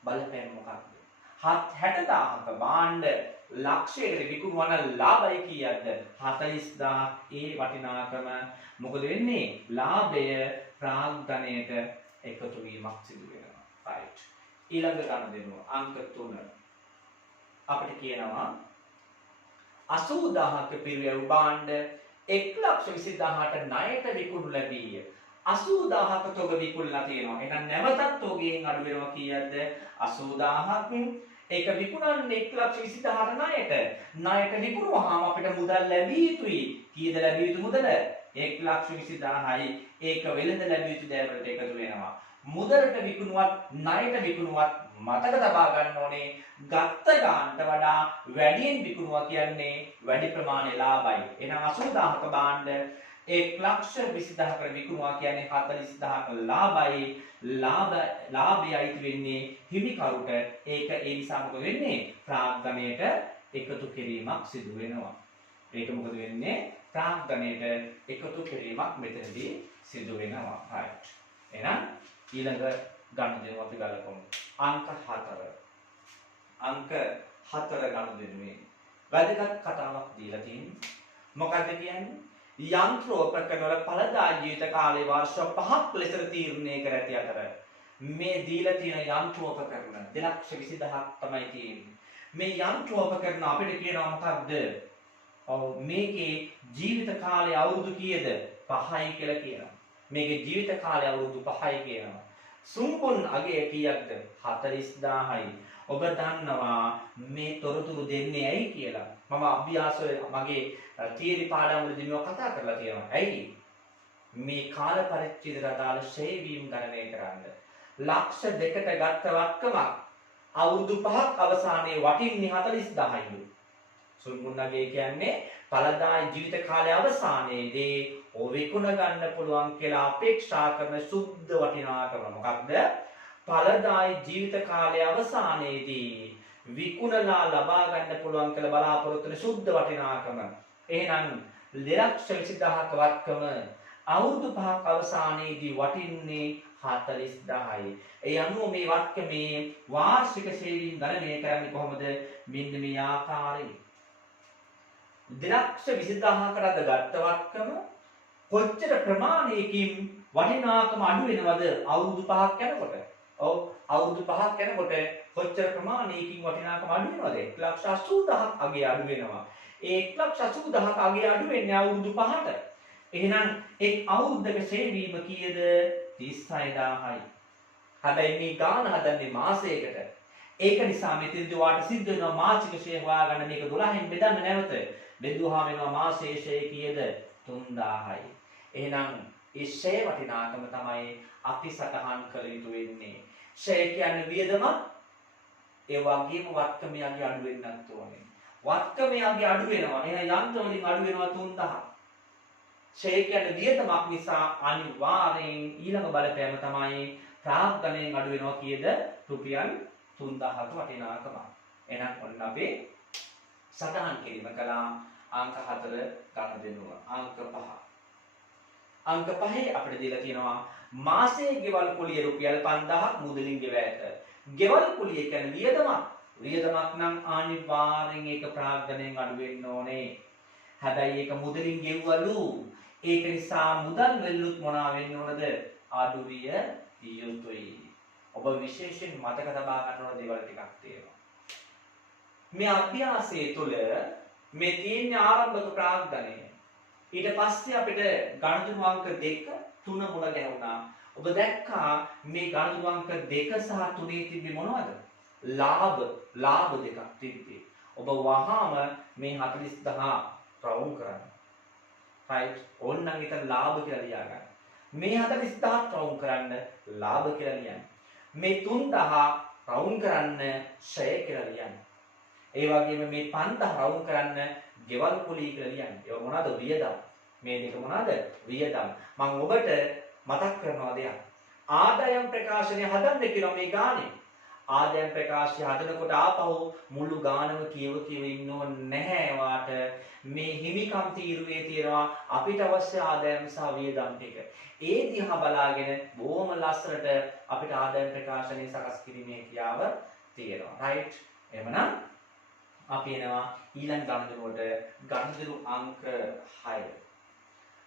බලපෑම මොකක්ද? 60,000ක භාණ්ඩ ලක්ෂයකට විකුණුවා නම් ලාභය කීයක්ද? 40,000ක්. ඒ වටිනාකම මොකද වෙන්නේ? ලාභය ප්‍රාග්ධනයට එකතු වීමක් සිදු වෙනවා. right. ඊළඟ ගණන දෙනවා අංක 3. අපිට කියනවා 80,000ක පිරිවැරු භාණ්ඩ 1,20,000ට ණයට විකුණු ලැබීය. 80,000ක තොග විකුණලා තියෙනවා. එහෙනම් නැවතත් තොගයෙන් අඩු වෙනවා කීයක්ද? 80,000ක්. ඒක විකුණන්නේ 1,20,000ට ණයට. ණයට විකුණුවාම අපිට මුදල් ලැබිය යුතුයි. කීයද ලැබිය යුතු මුදල? 1,20,000යි. ඒක වෙළඳ ලැබිය යුතු දෑ වලට එකතු වෙනවා. මුදලට විකුණුවත් ණයට විකුණුවත් මතක තබා ගන්න ඕනේ ගත්ත ගානට වඩා වැඩියෙන් විකුණුවා කියන්නේ වැඩි ප්‍රමාණයේ ලාභයි. එහෙනම් 80,000ක භාණ්ඩ 1,20,000කට විකුණුවා කියන්නේ 40,000ක ලාභයි. ලාභය අයිති වෙන්නේ හිමිකරුට. ඒක ඒ නිසා මොකද වෙන්නේ? ප්‍රාග්ධනයට එකතු කිරීමක් සිදු වෙනවා. ඒක මොකද වෙන්නේ? ප්‍රාග්ධනයට එකතු කිරීමක් මෙතනදී සිදු වෙනවා. right. එහෙනම් ඊළඟ ගණදෙනුව අපි ගලපමු. අංක 4. අංක 4 ගණදෙනුවේ වැදගත් කතාවක් දීලා තියෙනවා. මොකක්ද කියන්නේ? යන්ත්‍රෝපකරණ වල ඵලදායී ජීවිත කාලය වර්ෂ 5ක් ලෙස තීරණය කර ඇති අතර මේ දීලා තියෙන යන්ත්‍රෝපකරණ 2,20,000ක් තමයි තියෙන්නේ. මේ යන්ත්‍රෝපකරණ අපිට කියනවා මොකක්ද? ඔව් මේකේ ජීවිත කාලය අවුරුදු කීයද? 5යි කියලා කියනවා. මේකේ ජීවිත කාලය අවුරුදු 5යි කියනවා. සුම්පුන් අගය කීයක්ද? 40,000යි. ඔබ දන්නවා මේ තොරතුරු දෙන්නේ ඇයි කියලා? මම අභ්‍යාසයේ මගේ තියරි පාඩම් වලදී මේවා කතා කරලා තියෙනවා. ඇයි? මේ කාල පරිච්ඡේදයට අදාළ ෂේ වීම ගණනය කරන්න. ලක්ෂ 2කට ගත්ත වත්කමක් අවුරුදු 5ක් අවසානයේ වටින්නේ 40000යිලු. සුන්ගුණගේ කියන්නේ ඵලදායි ජීවිත කාලයේ අවසානයේදී ඔය විකුණ ගන්න පුළුවන් කියලා අපේක්ෂා කරන සුද්ධ වටිනාකම මොකක්ද? ඵලදායි ජීවිත කාලයේ අවසානයේදී විකුණලා ලබා ගන්න පුළුවන් කියලා බලාපොරොත්තු වෙන සුද්ධ වටිනාකම. එහෙනම් 2,20,000ක වත්කම අවුරුදු 5ක අවසානයේදී වටින්නේ 40000යි. ඒ අනුව මේ වත්කමේ වාර්ෂික සේවීම් ගණනය කරන්නේ කොහොමද? මෙන්න මේ ආකාරයෙන්. 2,20,000කට ගත්ත වත්කම කොච්චර ප්‍රමාණයකින් වටිනාකම අඩු වෙනවද අවුරුදු 5ක් යනකොට? ඔව් අවුරුදු 5ක් යනකොට කොච්චර ප්‍රමාණයකින් වටිනාකම අඩු වෙනවද? 1,80,000ක් අගේ අඩු වෙනවා. ඒ 1,80,000ක් අගේ අඩු වෙන්නේ අවුරුදු 5ට. එහෙනම් එක් අවුරුද්දක සේවීම කීයද? 36000යි. හැබැයි මේ ගාන හදන්නේ මාසයකට. ඒක නිසා මෙතනදී ඔයාලට සිද්ධ වෙනවා මාසික ෂේ හොයාගන්න මේක 12න් බෙදන්න නැවත. බෙදුවාම වෙනවා මාසයේ ෂේ කීයද? 3000යි. එහෙනම් ඒ ෂේ වටිනාකම තමයි අපි සටහන් කළ යුතු වෙන්නේ. ෂේ කියන්නේ වියදම ඒ වගේම වත්කමේ අඩු වෙන්නත් ඕනේ. වත්කමේ අඩු වෙනවා. එහෙනම් යන්ත්‍ර වලින් අඩු වෙනවා 3000. ෂේ කියන්නේ වියදමක් නිසා අනිවාර්යෙන් ඊළඟ බලපෑම තමයි ප්‍රාග්ධනයෙන් අඩු වෙනවා කීයද? රුපියල් 3000ක වටිනාකම. එහෙනම් ඔන්න අපි සටහන් කිරීම කළා අංක 4 ගනුදෙනුව. අංක 5. අංක 5 අපිට දීලා තියෙනවා මාසයේ ගෙවල් කුලිය රුපියල් 5000ක් මුදලින් ගෙවා ඇත. ගෙවල් කුලිය කියන්නේ වියදමක්. වියදමක් නම් අනිවාර්යෙන් ඒක ප්‍රාග්ධනයෙන් අඩු වෙන්න ඕනේ. හැබැයි ඒක මුදලින් ගෙව්වලු. ඒක නිසා මුදල් වෙල්ලුත් මොනවා වෙන්න ඕනද? අඩු විය යුතුයි. ඔබ විශේෂයෙන් මතක තබා ගන්න ඕන දේවල් ටිකක් තියෙනවා. මේ අභ්‍යාසයේ තුල මේ තියෙන ආරම්භක ප්‍රාග්ධනය. ඊට පස්සේ අපිට ගණිත අංක 2 3 මුල ගැහුණා. ඔබ දැක්කා මේ ගණිත අංක 2 සහ 3 තිබ්බේ මොනවද? ලාභ දෙකක් තිබ්බේ. ඔබ වහාම මේ 40000 රවුම් කරන්න. right ඕන්නම් ඉතින් ලාභ කියලා ලියා ගන්න. මේ 40000 රවුම් කරන්න ලාභ කියලා ලියන්න. මේ 3000 රවුම් කරන්න ෂය කියලා ලියන්න. ඒ වගේම මේ 5000 රවුම් කරන්න ගෙවල් කුලී කියලා ලියන්න. ඒක මොනවාද? වියදම්. මේ දෙක මොනවාද? වියදම්. මම ඔබට මතක් කරනවා දෙයක්. ආදායම් ප්‍රකාශනය හදන්න කියලා මේ ගානේ. ආදායම් ප්‍රකාශය හදනකොට ආපහු මුළු ගානම කියව ඉන්න ඕනේ නැහැ වාට. මේ හිමිකම් තීරුවේ තියෙනවා අපිට අවශ්‍ය ආදායම් සහ වියදම් ටික. ඒ දිහා බලාගෙන බොහොම ලස්සනට අපිට ආදායම් ප්‍රකාශනය සකස් කිරීමේ හැකියාව තියෙනවා. right? එහෙමනම් අපි එනවා ඊළඟ ගණිතවලට ගණිතරු අංක 6.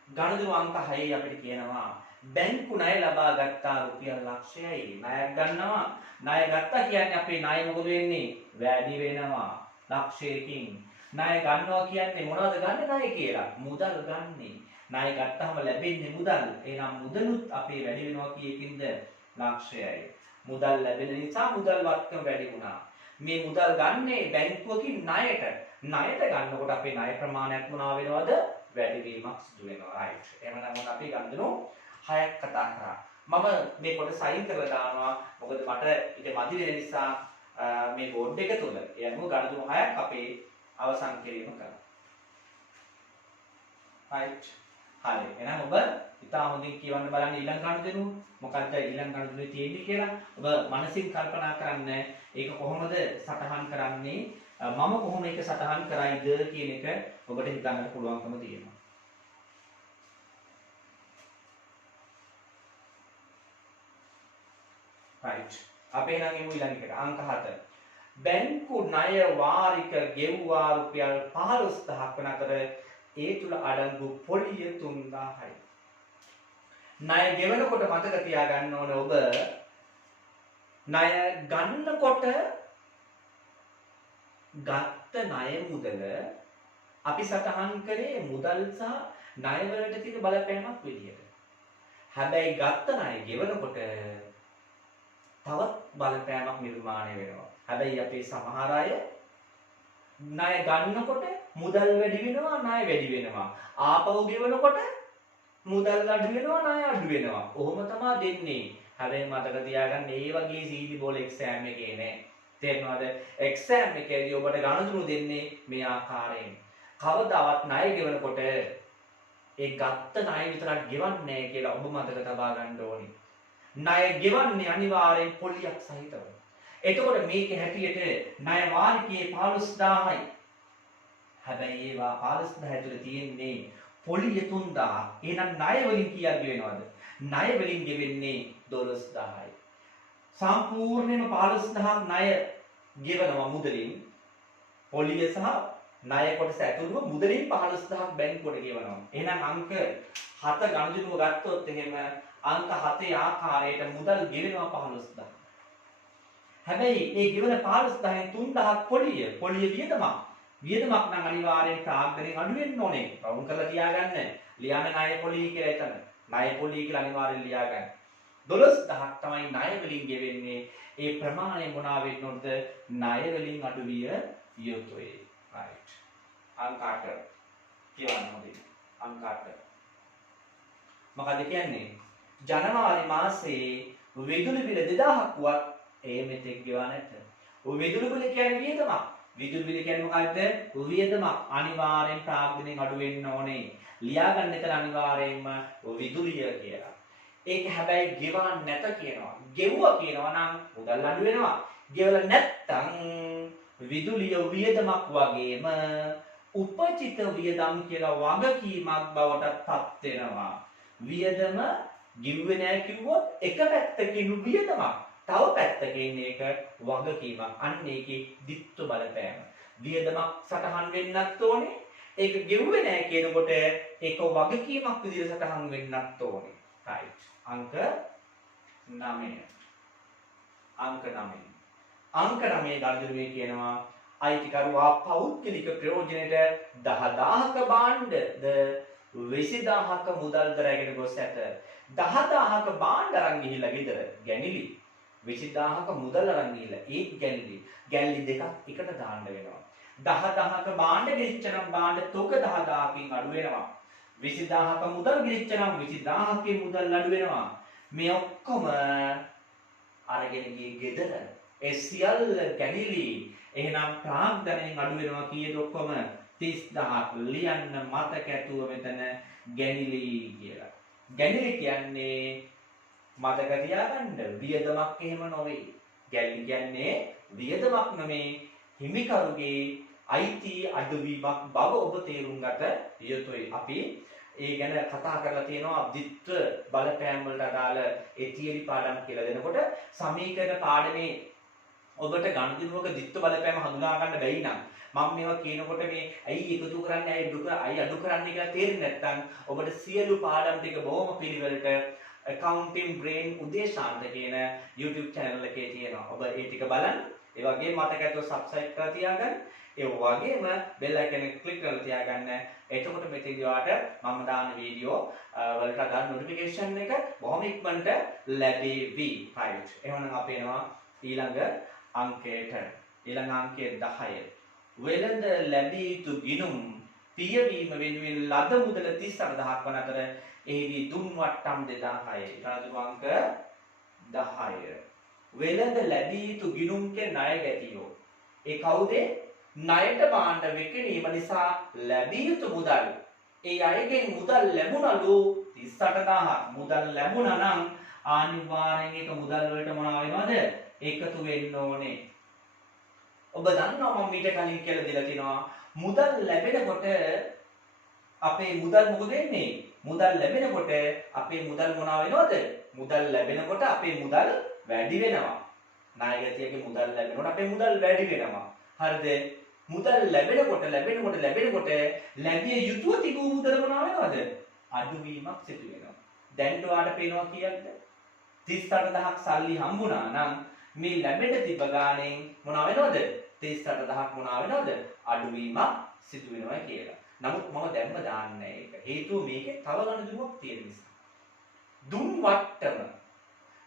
ගණිතරු අංක 6 අපිට කියනවා බැංකු ණය ලබා ගත්තා රුපියල් ලක්ෂයයි. ණයක් ගන්නවා. ණය ගත්තා කියන්නේ අපේ ණය මොකද වෙන්නේ? වැඩි වෙනවා ලක්ෂයකින්. ණය ගන්නවා කියන්නේ මොනවද ගන්න ණය කියලා? මුදල් ගන්නෙ. ණය ගත්තාම ලැබෙන්නේ මුදල්. එහෙනම් මුදලුත් අපේ වැඩි වෙනවා කීයකින්ද? ලක්ෂයයි. මුදල් ලැබෙන නිසා මුදල් වත්කම වැඩි වුණා. මේ මුදල් ගන්නේ බැංකුවකින් ණයට. ණයට ගන්නකොට අපේ ණය ප්‍රමාණයක් මොනවා වෙනවද? වැඩි වීමක් සිදු වෙනවා. right. එහෙනම් අපි ගන්නු 6ක් කතා කරා. මම මේ කොට සයින් කරලා දානවා. මොකද මට ඊට මදි වෙන නිසා මේ බෝඩ් එක තුල. ඒ අනුව ගණිත 6ක් අපේ අවසන් කිරීම කරනවා. right. හරි. එහෙනම් ඔබ ඉතාල හොඳින් කියවන්න බලන්න ඊළඟ ගණිතෙනු මොකක්ද ඊළඟ ගණිතෙන්නේ තියෙන්නේ කියලා. ඔබ මනසින් කල්පනා කරන්න ඒක කොහොමද සටහන් කරන්නේ? මම කොහොම ඒක සටහන් කරයිද කියන එක ඔබට හිතන්න පුළුවන්කම තියෙනවා. right. අපි නම් එමු ඊළඟ එකට අංක 7. බැංකු ණය වාරික ගෙව්වා රුපියල් 15000ක් වන අතර ඒ තුල අඩංගු පොලිය 3000යි. ණය ගෙවනකොට මතක තියාගන්න ඕනේ ඔබ ණය ගන්නකොට ගත්ත ණය මුදල අපි සටහන් කරේ මුදල් සහ ණය වලට තියෙන බලපෑමක් විදියට. හැබැයි ගත්ත ණය ගෙවනකොට තවත් බලපෑමක් නිර්මාණය වෙනවා. හැබැයි අපේ සමහර අය ණය ගන්නකොට මුදල් වැඩි වෙනවා ණය වැඩි වෙනවා. ආපහු ගෙවනකොට මුදල් අඩු වෙනවා ණය අඩු වෙනවා. ඔහොම තමයි දෙන්නේ. හැබැයි මතක තියාගන්න මේ වගේ සීලි බෝල එක්සෑම් එකේ නෑ. තේරෙනවද? එක්සෑම් එකේදී ඔබට ගණතුණු දෙන්නේ මේ ආකාරයෙන්. කවදාවත් ණය ගෙවනකොට ඒ ගත්ත ණය විතරක් ගෙවන්නේ නැහැ කියලා ඔබ මතක තබා ගන්න ඕනේ. ණය ගෙවන්නේ අනිවාර්යෙන් පොලියක් සහිතව. එතකොට මේකේ හැටියට ණය වාරිකයේ 15000යි. හැබැයි ඒවා 15000 ඇතුලේ තියෙන්නේ පොලිය 3000. එහෙනම් ණය වලින් කීයක් ගෙවෙනවද? ණය වලින් ගෙවෙන්නේ 12000යි. සම්පූර්ණයෙන්ම 15000ක් ණය ගෙවනවා මුදලින්. පොලිය සහ ණය කොටස ඇතුළුව මුදලින් 15000ක් බැංකුවට ගෙවනවා. එහෙනම් අංක 7 ගණදිනුව ගත්තොත් එහෙම අංක 7 ආකාරයට මුදල් ගෙවෙනවා 15000. හැබැයි ඒ ගෙවන 15000න් 3000ක් පොලිය. පොලිය වියදමක්. වියදමක් නම් අනිවාර්යෙන් ප්‍රාග්ධනෙන් අඩු වෙන්න ඕනේ. රවුම් කරලා තියාගන්න. ලියන්න ණය පොලිය කියලා එතන. ණය පොලිය කියලා අනිවාර්යෙන් ලියාගන්න. 12000ක් තමයි ණය වලින් ගෙවෙන්නේ. ඒ ප්‍රමාණය මොනවා වෙන්න ඕනද? ණය වලින් අඩු විය යුතුයි. right. අංක 8 කියවන්න ඕනේ. අංක 8. මොකද කියන්නේ? ජනවාරි මාසයේ විදුලි බිල 2000ක් වුවත් ඒ මෙතෙක් ගෙවා නැත. ඔය විදුලි බිල කියන්නේ වියදමක්. විදුලි බිල කියන්නේ මොකද්ද? වියදමක්. අනිවාර්යෙන් ප්‍රාග්ධනෙන් අඩු වෙන්න ඕනේ. ලියා ගන්න එක අනිවාර්යෙන්ම විදුලිය කියලා. ඒක හැබැයි ගෙවන්න නැත කියනවා. ගෙවුවා කියනවා නම් මුදල් අඩු වෙනවා. ගෙවලා නැත්තම් විදුලිය වියදමක් වගේම උපචිත වියදම් කියලා වගකීමක් බවට පත් වෙනවා. වියදම ගිව්වේ නැහැ කිව්වොත් එක පැත්තකින් වියදමක්. තව පැත්තකින් ඒක වගකීමක්. අන්න ඒකේ ditth බලපෑම. වියදමක් සටහන් වෙන්නත් ඕනේ. ඒක ගෙව්වේ නැහැ කියනකොට ඒක වගකීමක් විදිහට සටහන් වෙන්නත් ඕනේ. right. අංක 9. අංක 9. අංක 9 ගණිතරුවේ කියනවා අයිතිකරුවා පෞද්ගලික ප්‍රයෝජනයට 10000ක භාණ්ඩ ද 20000ක මුදල් ද රැගෙන ගොස් ඇත. 10000ක භාණ්ඩ අරන් ගිහිල්ලා ගෙදර ගැනිලි 20000ක මුදල් අරන් ගිහිල්ලා ඒ ගැල්ලි දෙකක් එකට දාන්න වෙනවා. 10000ක භාණ්ඩ ගෙනිච්ච නම් භාණ්ඩ තොග 10000කින් අඩු වෙනවා. 20000ක මුදල් ගෙනිච්ච නම් 20000කින් මුදල් අඩු වෙනවා. මේ ඔක්කොම අරගෙන ගියේ ගෙදර. ඒ සියල්ල ගැනිලි. එහෙනම් ප්‍රාග්ධනයෙන් අඩු වෙනවා කීයද ඔක්කොම 30000ක්. ලියන්න මතක ඇතුව මෙතන ගැනිලි කියලා. ගැනිලි කියන්නේ මතක තියාගන්න වියදමක් එහෙම නොවේ. ගැල්ලි කියන්නේ වියදමක් නෙමේ හිමිකරුගේ අයිති අඩුවීමක් බව ඔබ තේරුම් ගත යුතුයි. අපි ඒ ගැන කතා කරලා තියෙනවා ditth බලපෑම් වලට අදාළ ඒ තියරි පාඩම් කියලා දෙනකොට සමීකරණ පාඩමේ ඔබට ගණිතනුවක ditth බලපෑම හඳුනා ගන්න බැරි නම් මම මේවා කියනකොට මේ ඇයි එකතු කරන්නේ ඇයි අඩු කරන්නේ කියලා තේරෙන්නේ නැත්නම් ඔබට සියලු පාඩම් ටික බොහොම පිළිවෙලට accounting brain උදේශාන්ත කියන YouTube channel එකේ තියෙනවා. ඔබ ඒ ටික බලන්න. ඒ වගේම මතක ඇතුව subscribe කරලා තියාගන්න. ඒ වගේම bell icon එක click කරලා තියාගන්න. එතකොට මෙතනදී ඔයාලට මම දාන වීඩියෝ වලට අදාළ notification එක බොහොම ඉක්මනට ලැබෙවි. right. එහෙනම් අපි එනවා ඊළඟ අංකයට. ඊළඟ අංකය 10. වෙළඳ ලැබී යුතු ගිණුම් පියවීම වෙනුවෙන් ලද මුදල 38000ක් වන අතර එහිදී දුන් වට්ටම් 2000යි. ඊළඟ අංක 10. වෙළඳ ලැබී යුතු ගිණුම් කිය ණය ගැතියෝ. ඒ කවුද? ණයට භාණ්ඩ විකිණීම නිසා ලැබිය යුතු මුදල්. ඒ අයගෙන් මුදල් ලැබුණලු 38000ක්. මුදල් ලැබුණා නම් අනිවාර්යෙන් ඒක මුදල් වලට මොනවා වෙනවද? එකතු වෙන්න ඕනේ. ඔබ දන්නවා මම ඊට කලින් කියලා දීලා තිනවා මුදල් ලැබෙනකොට අපේ මුදල් මොකද වෙන්නේ? මුදල් ලැබෙනකොට අපේ මුදල් මොනවා වෙනවද? මුදල් ලැබෙනකොට අපේ මුදල් වැඩි වෙනවා. ණයගැතියගේ මුදල් ලැබෙනකොට අපේ මුදල් වැඩි වෙනවා. හරිද? මුදල් ලැබෙනකොට ලැබිය යුතුව තිබූ මුදල මොනවා වෙනවද? අඩුවීමක් සිදු වෙනවා. දැන් ඔයාලට පේනවා කියද්ද? 38000ක් සල්ලි හම්බුණා නම් මේ ලැබෙන්න තිබ්බ ගාණෙන් මොනවා වෙනවද? 38000ක් මොනවා වෙනවද? අඩුවීමක් සිදු වෙනවා කියලා. නමුත් මම දැම්ම දාන්නේ ඒක. හේතුව මේකේ තව ගණනුවක් තියෙන නිසා. දුන් වට්ටම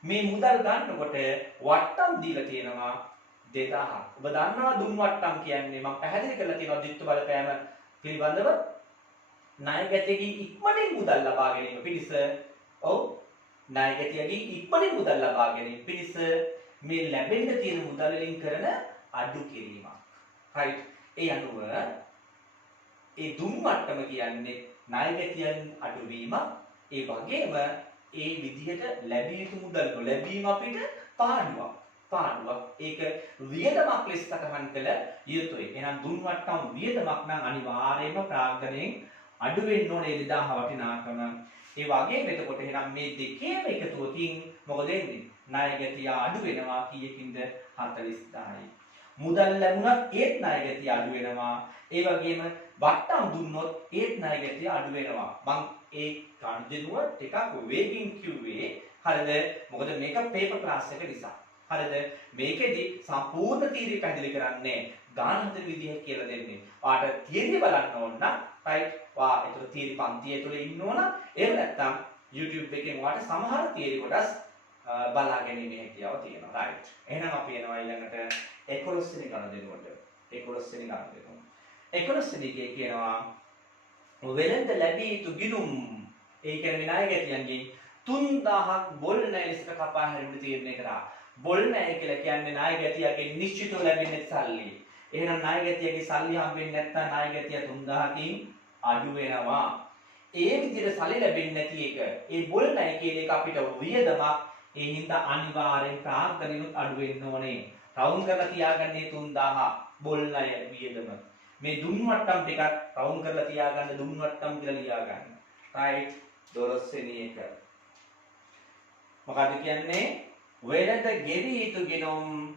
මේ මුදල් ගන්නකොට වට්ටම් දීලා තියෙනවා 2000ක්. ඔබ දන්නවා දුන් වට්ටම් කියන්නේ මම පැහැදිලි කරලා තියෙනවා ditth බලපෑම පිළිබඳව ණයගැතියගේ ඉක්මනින් මුදල් ලබා ගැනීම පිණිස ඔව් ණයගැතියගේ ඉක්මනින් මුදල් ලබා ගැනීම පිණිස මේ ලැබෙන්න තියෙන මුදල් වලින් කරන අඩු කිරීමක්. right. ඒ අනුව ඒ දුම් මට්ටම කියන්නේ ණයගැතියන් අඩුවීම. ඒ වගේම ඒ විදිහට ලැබිය යුතු මුදල් නොලැබීම අපිට පාඩුවක්. ඒක වියදමක් ලෙස සටහන් කළ යුතුයි. එහෙනම් දුම් මට්ටම වියදමක් නම් අනිවාර්යයෙන්ම ප්‍රාග්ධනයෙන් අඩු වෙන්න ඕනේ 2000 වටිනාකම. ඒ වගේම එතකොට එහෙනම් මේ දෙකේම එකතුවකින් මොකද වෙන්නේ? ණයගැතිය අඩු වෙනවා කීයකින්ද? 40000යි. මුදල් ලැබුණත් ඒත් ණයගැතිය අඩු වෙනවා. ඒ වගේම වට්ටම් දුන්නොත් ඒත් ණයගැතිය අඩු වෙනවා. මම ඒ කන්ජනුව ටිකක් වේගින් කිව්වේ. හරිද? මොකද මේක පේපර් ක්ලාස් එක නිසා. හරිද? මේකෙදි සම්පූර්ණ තීරය පැහැදිලි කරන්නේ ගාන හතර විදිහ කියලා දෙන්නේ. ඔයාට තීරය බලන්න ඕන නම් right වා ඒතර තීරි පන්තිය තුල ඉන්න ඕන. එහෙම නැත්නම් YouTube එකෙන් ඔයාට සමහර තීරි කොටස් බලා ගැනීමේ හැකියාව තියෙනවා. right. එහෙනම් අපි යනවා ඊළඟට 11 වෙනි ගණදෙනුවට. 11 වෙනි ගණදෙනුව. 11 වෙනි එකේ කියනවා වෙළඳ ලැබිය යුතු ගිණුම් ඒ කියන්නේ ණයගැතියන්ගෙන් 3000ක් බොල් ණය ලෙසට කපා හැරීමට තීරණය කරා. බොල් ණය කියලා කියන්නේ ණයගැතියගෙන් නිශ්චිතව ලැබෙන සල්ලි. එහෙනම් ණයගැතියගේ සල්ලි හම්බෙන්නේ නැත්නම් ණයගැතිය 3000කින් අඩු වෙනවා. ඒ විදිහට සල්ලි ලැබෙන්නේ නැති එක. ඒ බොල් ණය කියන එක අපිට වියදමක්. ඒ හින්දා අනිවාර්යෙන් ප්‍රාග්ධනිනුත් අඩු වෙන්න ඕනේ. රවුම් කරලා තියාගන්නේ 3000 බොල් ණය වියදම. මේ දුම් මට්ටම් ටිකක් රවුම් කරලා තියාගන්න දුම් මට්ටම් කියලා ලියාගන්න. right 12 වෙනි එක. මොකද කියන්නේ? වෙළඳ ගෙවී යුතු ගිණුම්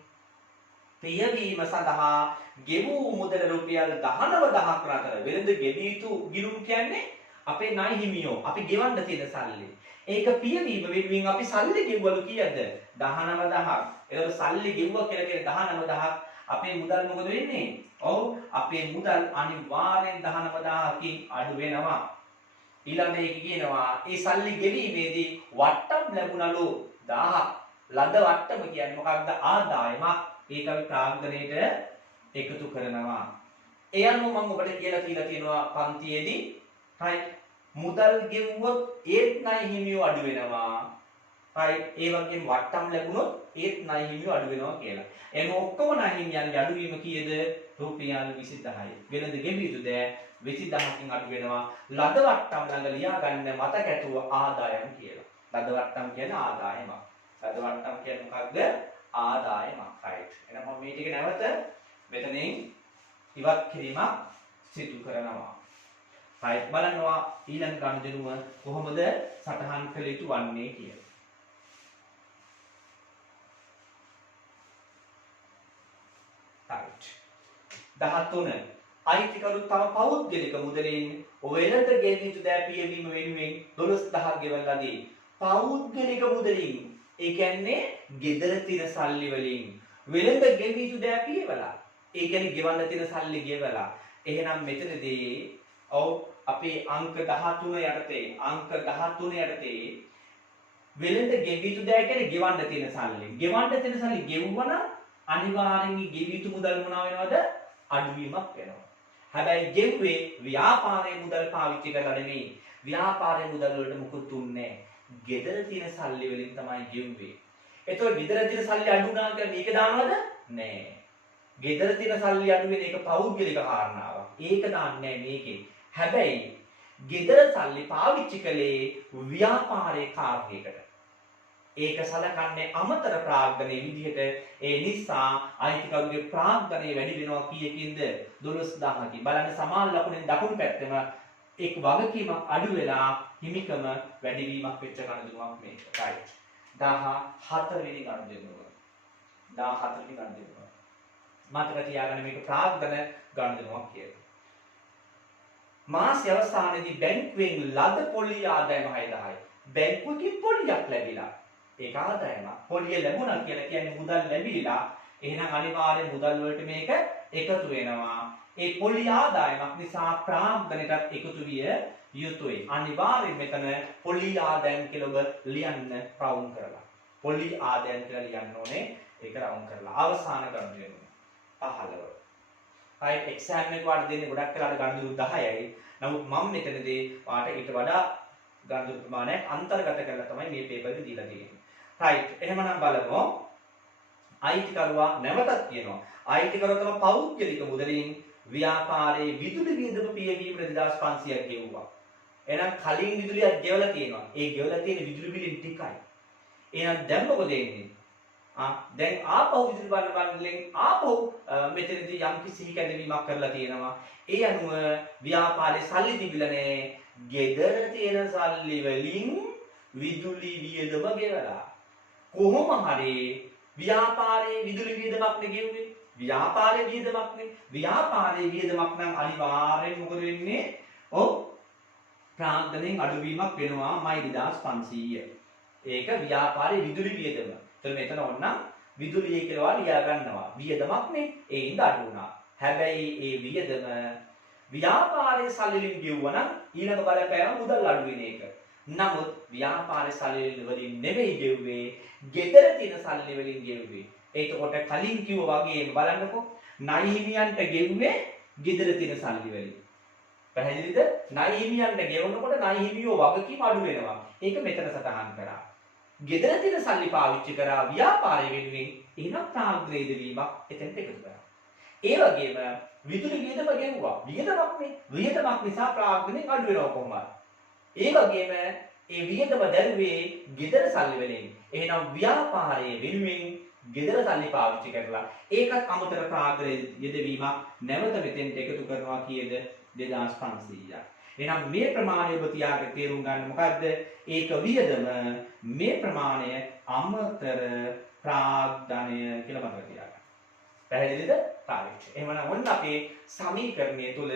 පියවීම සඳහා ගෙවූ මුදල රුපියල් 19000ක් අතර වෙළඳ ගෙවී යුතු ගිණුම් කියන්නේ අපේ ණය හිමියෝ අපි ගෙවන්න තියෙන සල්ලි. ඒක පියවීම වෙනුවෙන් අපි සල්ලි ගෙවවලු කීයද? 19000ක්. ඒතකොට සල්ලි ගෙවුවා කියලා කියන්නේ 19000ක්. අපේ මුදල් මොකද වෙන්නේ? ඔව් අපේ මුදල් අනිවාර්යෙන් 19000කින් අඩු වෙනවා. ඊළඟ එක කියනවා ඒ සල්ලි ගෙවීමේදී වට්ටම් ලැබුණලු 1000ක්. ලද වට්ටම කියන්නේ මොකක්ද? ආදායමක්. ඒක අපි ප්‍රාග්ධනයේට එකතු කරනවා. ඒ අනුව මම ඔබට කියලා තියෙනවා පන්තියේදී right මුදල් ගෙවුවොත් ඒත් ණය හිමියෝ අඩු වෙනවා. right ඒ වගේම වට්ටම් ලැබුණොත් ඒත් ණය හිමියෝ අඩු වෙනවා කියලා. එන ඔක්කොම ණය හිමියන්ගේ අඩුවීම කීයද? රුපියල් 20000යි. වෙනද ගෙවිය යුතු දේ 20000කින් අඩු වෙනවා. ලද වට්ටම් ළඟ ලියාගන්න මතක ඇතුව ආදායම් කියලා. ලද වට්ටම් කියන්නේ ආදායමක්. ලද වට්ටම් කියන්නේ මොකක්ද? ආදායමක්. right එහෙනම් මම මේ ටික නැවත මෙතනින් ඉවත් කිරීමක් සිදු කරනවා. right බලන්නවා ඊළඟ ගණදෙනුව කොහොමද සටහන් කළ යුතු වන්නේ කියලා. right 13 අයිතිකරු තම පෞද්ගලික මුදලින් වෙළඳ ගෙවිය යුතු දෑ පියවීම වෙනුවෙන් 12000ක් ගෙවලා දී පෞද්ගලික මුදලින් ඒ කියන්නේ ගෙදර තියෙන සල්ලි වලින් වෙළඳ ගෙවිය යුතු දෑ පියවලා ඒ කියන්නේ ගෙවන්න තියෙන සල්ලි ගෙවලා එහෙනම් මෙතනදී ඔව් අපේ අංක 13 යටතේ වෙළඳ ගෙවිය යුතු දෑ කියන්නේ ගෙවන්න තියෙන සල්ලි. ගෙවන්න තියෙන සල්ලි ගෙවුවනම් අනිවාර්යෙන් ගෙවිය යුතු මුදල් මොනවා වෙනවද? අඩුවීමක් වෙනවා. හැබැයි ගෙව්වේ ව්‍යාපාරයේ මුදල් පාවිච්චි කරලා නෙමෙයි. ව්‍යාපාරයේ මුදල් වලට මුකුත් දුන්නේ නැහැ. ගෙදර තියෙන සල්ලි වලින් තමයි ගෙව්වේ. එතකොට ගෙදර තියෙන සල්ලි අඩු වුණා කියලා මේක දානවද? නෑ. ගෙදර තියෙන සල්ලි අඩු වෙන එක පෞද්ගලික කාරණාවක්. ඒක දාන්නේ මේකේ. හැබැයි ගෙදර සල්ලි පාවිච්චි කළේ ව්‍යාපාරයේ කාර්යයකට. ඒක සලකන්නේ අමතර ප්‍රාග්ධනයේ විදිහට. ඒ නිසා අයිතිකරුගේ ප්‍රාග්ධනය වැඩි වෙනවා කීයකින්ද? 12000කින්. බලන්න සමාන ලකුණෙන් දකුණු පැත්තේම එක් වගකීමක් අඩු වෙලා හිමිකම වැඩිවීමක් වෙච්ච ගණනුවක් මේක. right 14 වෙනි ගණනුව. 14 වෙනි ගණනුව. මතක තියාගන්න මේක ප්‍රාග්ධන ගණනුවක් කියලා. මාස අවසානයේදී බැංකුවෙන් ලද පොලි ආදායම 6000යි. බැංකුවකින් පොලියක් ලැබිලා. ඒක ආදායමක්. පොලිය ලැබුණා කියලා කියන්නේ මුදල් ලැබිලා. එහෙනම් අනිවාර්යෙන් මුදල් වලට මේක එකතු වෙනවා. ඒ පොලි ආදායමක් නිසා ප්‍රාග්ධනයටත් එකතු විය යුතුයි. අනිවාර්යෙන් මෙතන පොලි ආදායම් කියලා ඔබ ලියන්න රවුම් කරලා. පොලි ආදායම් කියලා ලියන්න ඕනේ. ඒක රවුම් කරලා. අවසාන ගණනය 15. right exam එක වාට දෙන්නේ ගොඩක් වෙලාවට ගණන් 10යි. නමුත් මම මෙතනදී වාට ඊට වඩා ගාන්ධ ප්‍රමාණයක් අන්තර්ගත කරලා තමයි මේ පේපර් එක දීලා තියෙන්නේ. right. එහෙමනම් බලමු. අයිතිකරුවා නැවතත් කියනවා. අයිතිකරුවා තමයි පෞද්ගලික මුදලින් ව්‍යාපාරයේ විදුලි වියදම පියවීම 2500ක් ගෙවුවා. එහෙනම් කලින් විදුලියක් ගෙවලා තියෙනවා. ඒ ගෙවලා තියෙන විදුලි බිලින් ටිකයි. එහෙනම් දැන් මොකද වෙන්නේ? දැන් ආපහු විදුලි බණ්ඩලෙන් ආපහු මෙතනදී යම් කිසි කැදවීමක් කරලා තියෙනවා. ඒ අනුව ව්‍යාපාරයේ සල්ලි තිබිලා නැහැ. ගෙදර තියෙන සල්ලි වලින් විදුලි වියදම ගෙවලා. කොහොම හරි ව්‍යාපාරයේ විදුලි වියදමක් නේ ගෙවුවේ. ව්‍යාපාරයේ වියදමක් නේ. ව්‍යාපාරයේ වියදමක් නම් අනිවාර්යෙන් මොකද වෙන්නේ? ඔව් ප්‍රාන්තණයෙන් අඩුවීමක් වෙනවා මයි 2500. ඒක ව්‍යාපාරයේ විදුලි වියදම. එතන මෙතන ඕනනම් විදුලිය කියලා ලියා ගන්නවා. වියදමක් නේ. ඒ හින්දා අඩු වුණා. හැබැයි ඒ වියදම ව්‍යාපාරයේ සල්ලි වලින් ගෙවුවා නම් ඊළඟ බලපෑම මුදල් අඩු වෙන එක. නමුත් ව්‍යාපාරයේ සල්ලි වලින් නෙවෙයි ගෙවුවේ. ගෙදර තියෙන සල්ලි වලින් ගෙවුවේ. එතකොට කලින් කිව්වා වගේම බලන්නකෝ. ණය හිමියන්ට ගෙවුවේ ගෙදර තියෙන සල්ලි වලින්. පැහැදිලිද? ණය හිමියන්ට ගෙවනකොට ණය හිමියෝ වගකීම් අඩු වෙනවා. ඒක මෙතන සටහන් කරා. ගෙදර තියෙන සල්ලි පාවිච්චි කරා ව්‍යාපාරය වෙනුවෙන් එහෙනම් ප්‍රාග්‍රේද වීමක් එතනට එකතු කරා. ඒ වගේම විදුලි වියදම ගෙවුවා. වියදමක් නේ. වියදමක් නිසා ප්‍රාග්‍රේද අඩු වෙනවා කොහොමද? ඒ වගේම ඒ වියදම දැරුවේ ගෙදර සල්ලි වලින්. එහෙනම් ව්‍යාපාරයේ වෙනුවෙන් ගෙදර සල්ලි පාවිච්චි කරලා ඒකත් අමතර ප්‍රාග්‍රේද යෙදවීමක් නැවත මෙතෙන්ට එකතු කරනවා කීයද? 2500ක්. එහෙනම් මේ ප්‍රමාණය ඔබ තියාගෙන තේරුම් ගන්න මොකද්ද? ඒක වියදම මේ ප්‍රමාණය අමතර ප්‍රාග්ධනය කියලා මතක තියාගන්න. පැහැදිලිද? පාවිච්චි. එහෙනම් ඔන්න අපේ සමීකරණය තුල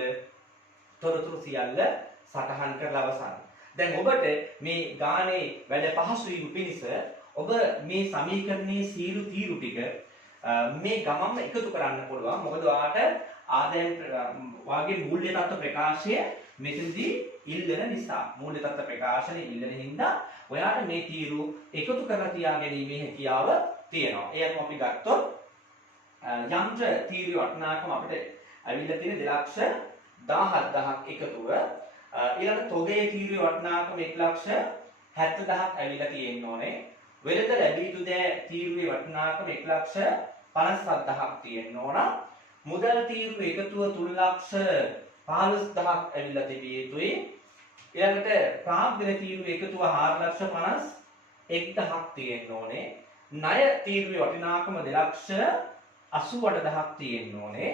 තොරතුරු සියල්ල සටහන් කරලා අවසන්. දැන් ඔබට මේ ගානේ වැඩ පහසු වීම පිණිස ඔබ මේ සමීකරණයේ සීරු තීරු ටික මේ ගමම්ම එකතු කරන්න පුළුවන්. මොකද ඔයාට ආදායම් වාගේ මූල්‍ය තත්ත්ව ප්‍රකාශය මෙතනදී ඉල්ලන නිසා මූල්‍ය තත්ත්ව ප්‍රකාශනය ඉල්ලන හින්දා ඔයාට මේ තීරු එකතු කරලා තියා ගැනීමේ හැකියාව තියෙනවා. ඒ අනුව අපි ගත්තොත් යන්ත්‍ර තීරු වටිනාකම අපිට අවිල්ල තියෙන 2,17,000ක් එකතුව ඊළඟ තොගේ තීරු වටිනාකම 1,70,000ක් ඇවිල්ලා තියෙන්න ඕනේ. වෙළඳ ලැබී යුතු දෑ තීරුවේ වටිනාකම 1,57,000ක් තියෙන්න ඕන. මුදල් තීරු එකතුව 3,15,000ක් ඇවිල්ලා තිබිය යුතුයි. ඊළඟට ප්‍රාග්ධන තීරු එකතුව 4,51,000ක් තියෙන්න ඕනේ. ණය තීරුවේ වටිනාකම 2,88,000ක් තියෙන්න ඕනේ.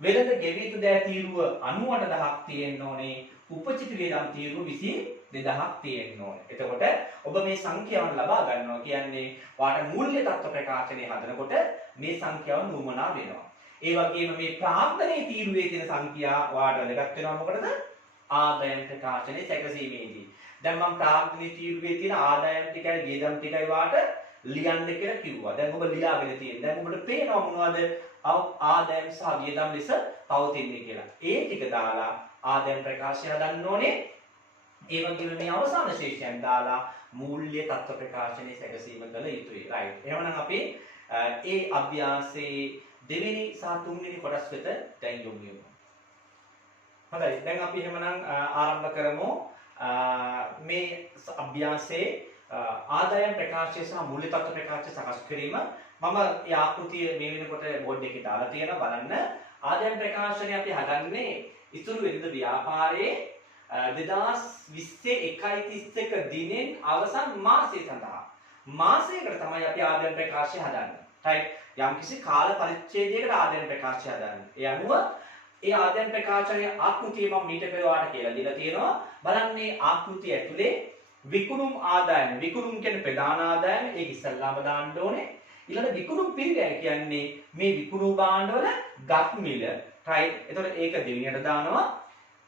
වෙළඳ ගෙවිය යුතු දෑ තීරුව 98,000ක් තියෙන්න ඕනේ. උපචිත වේදම් තීරුව 22,000ක් තියෙන්න ඕනේ. එතකොට ඔබ මේ සංඛ්‍යාවන් ලබා ගන්නවා කියන්නේ වාට මූල්‍ය තත්ත්ව ප්‍රකාශනය හදනකොට මේ සංඛ්‍යාවන් නුමනා වෙනවා. ඒ වගේම මේ ප්‍රාග්ධනයේ තීරුවේ තියෙන සංඛ්‍යා වාට වැදගත් වෙනවා මොකටද? ආදායම් ප්‍රකාශනයේ සැකසීමේදී. දැන් මම ප්‍රාග්ධනයේ තීරුවේ තියෙන ආදායම් ටිකයි වියදම් ටිකයි වාට ලියන්න කියලා කිව්වා. දැන් ඔබ ලියාගෙන තියෙන. දැන් ඔබට පේනවා මොනවද? ආදායම් සහ වියදම් ලෙස පවතින්නේ කියලා. ඒ ටික දාලා ආදායම් ප්‍රකාශය හදන්න ඕනේ. ඒ වගේම මේ අවසාන ශේෂයන් දාලා මූල්‍ය තත්ත්ව ප්‍රකාශනයේ සැකසීම කළ යුතුයි. right. එහෙනම් අපි ඒ අභ්‍යාසයේ දෙවෙනි සහ තුන්වෙනි කොටස් වෙත දැන් යොමු වෙමු. හොඳයි. දැන් අපි එහෙමනම් ආරම්භ කරමු. මේ අභ්‍යාසයේ ආදායම් ප්‍රකාශය සහ මූල්‍ය තත්ත්ව ප්‍රකාශය සකස් කිරීම. මම මේ ආකෘතිය මේ වෙනකොට බෝඩ් එකේ දාලා තියෙනවා බලන්න. ආදායම් ප්‍රකාශනය අපි හදන්නේ ඉතුරු වෙළඳ ව්‍යාපාරයේ 2020 1.31 දිනෙන් අවසන් මාසය සඳහා මාසයකට තමයි අපි ආදායම් ප්‍රකාශය හදන්නේ. right. යම්කිසි කාල පරිච්ඡේදයකට ආදායම් ප්‍රකාශය හදන්නේ. ඒ අනුව ඒ ආදායම් ප්‍රකාශනයේ ආකෘතිය මම මීට පෙර ඔයාලට කියලා දීලා තියෙනවා. බලන්න මේ ආකෘතිය ඇතුලේ විකුණුම් ආදායම විකුණුම් කියන්නේ ප්‍රධාන ආදායම ඒක ඉස්සල්ලාම දාන්න ඕනේ. ඊළඟ විකුණුම් පිරිවැය කියන්නේ මේ විකුණු භාණ්ඩවල ගත් මිල. right. එතකොට ඒක දෙවියන්ට දානවා.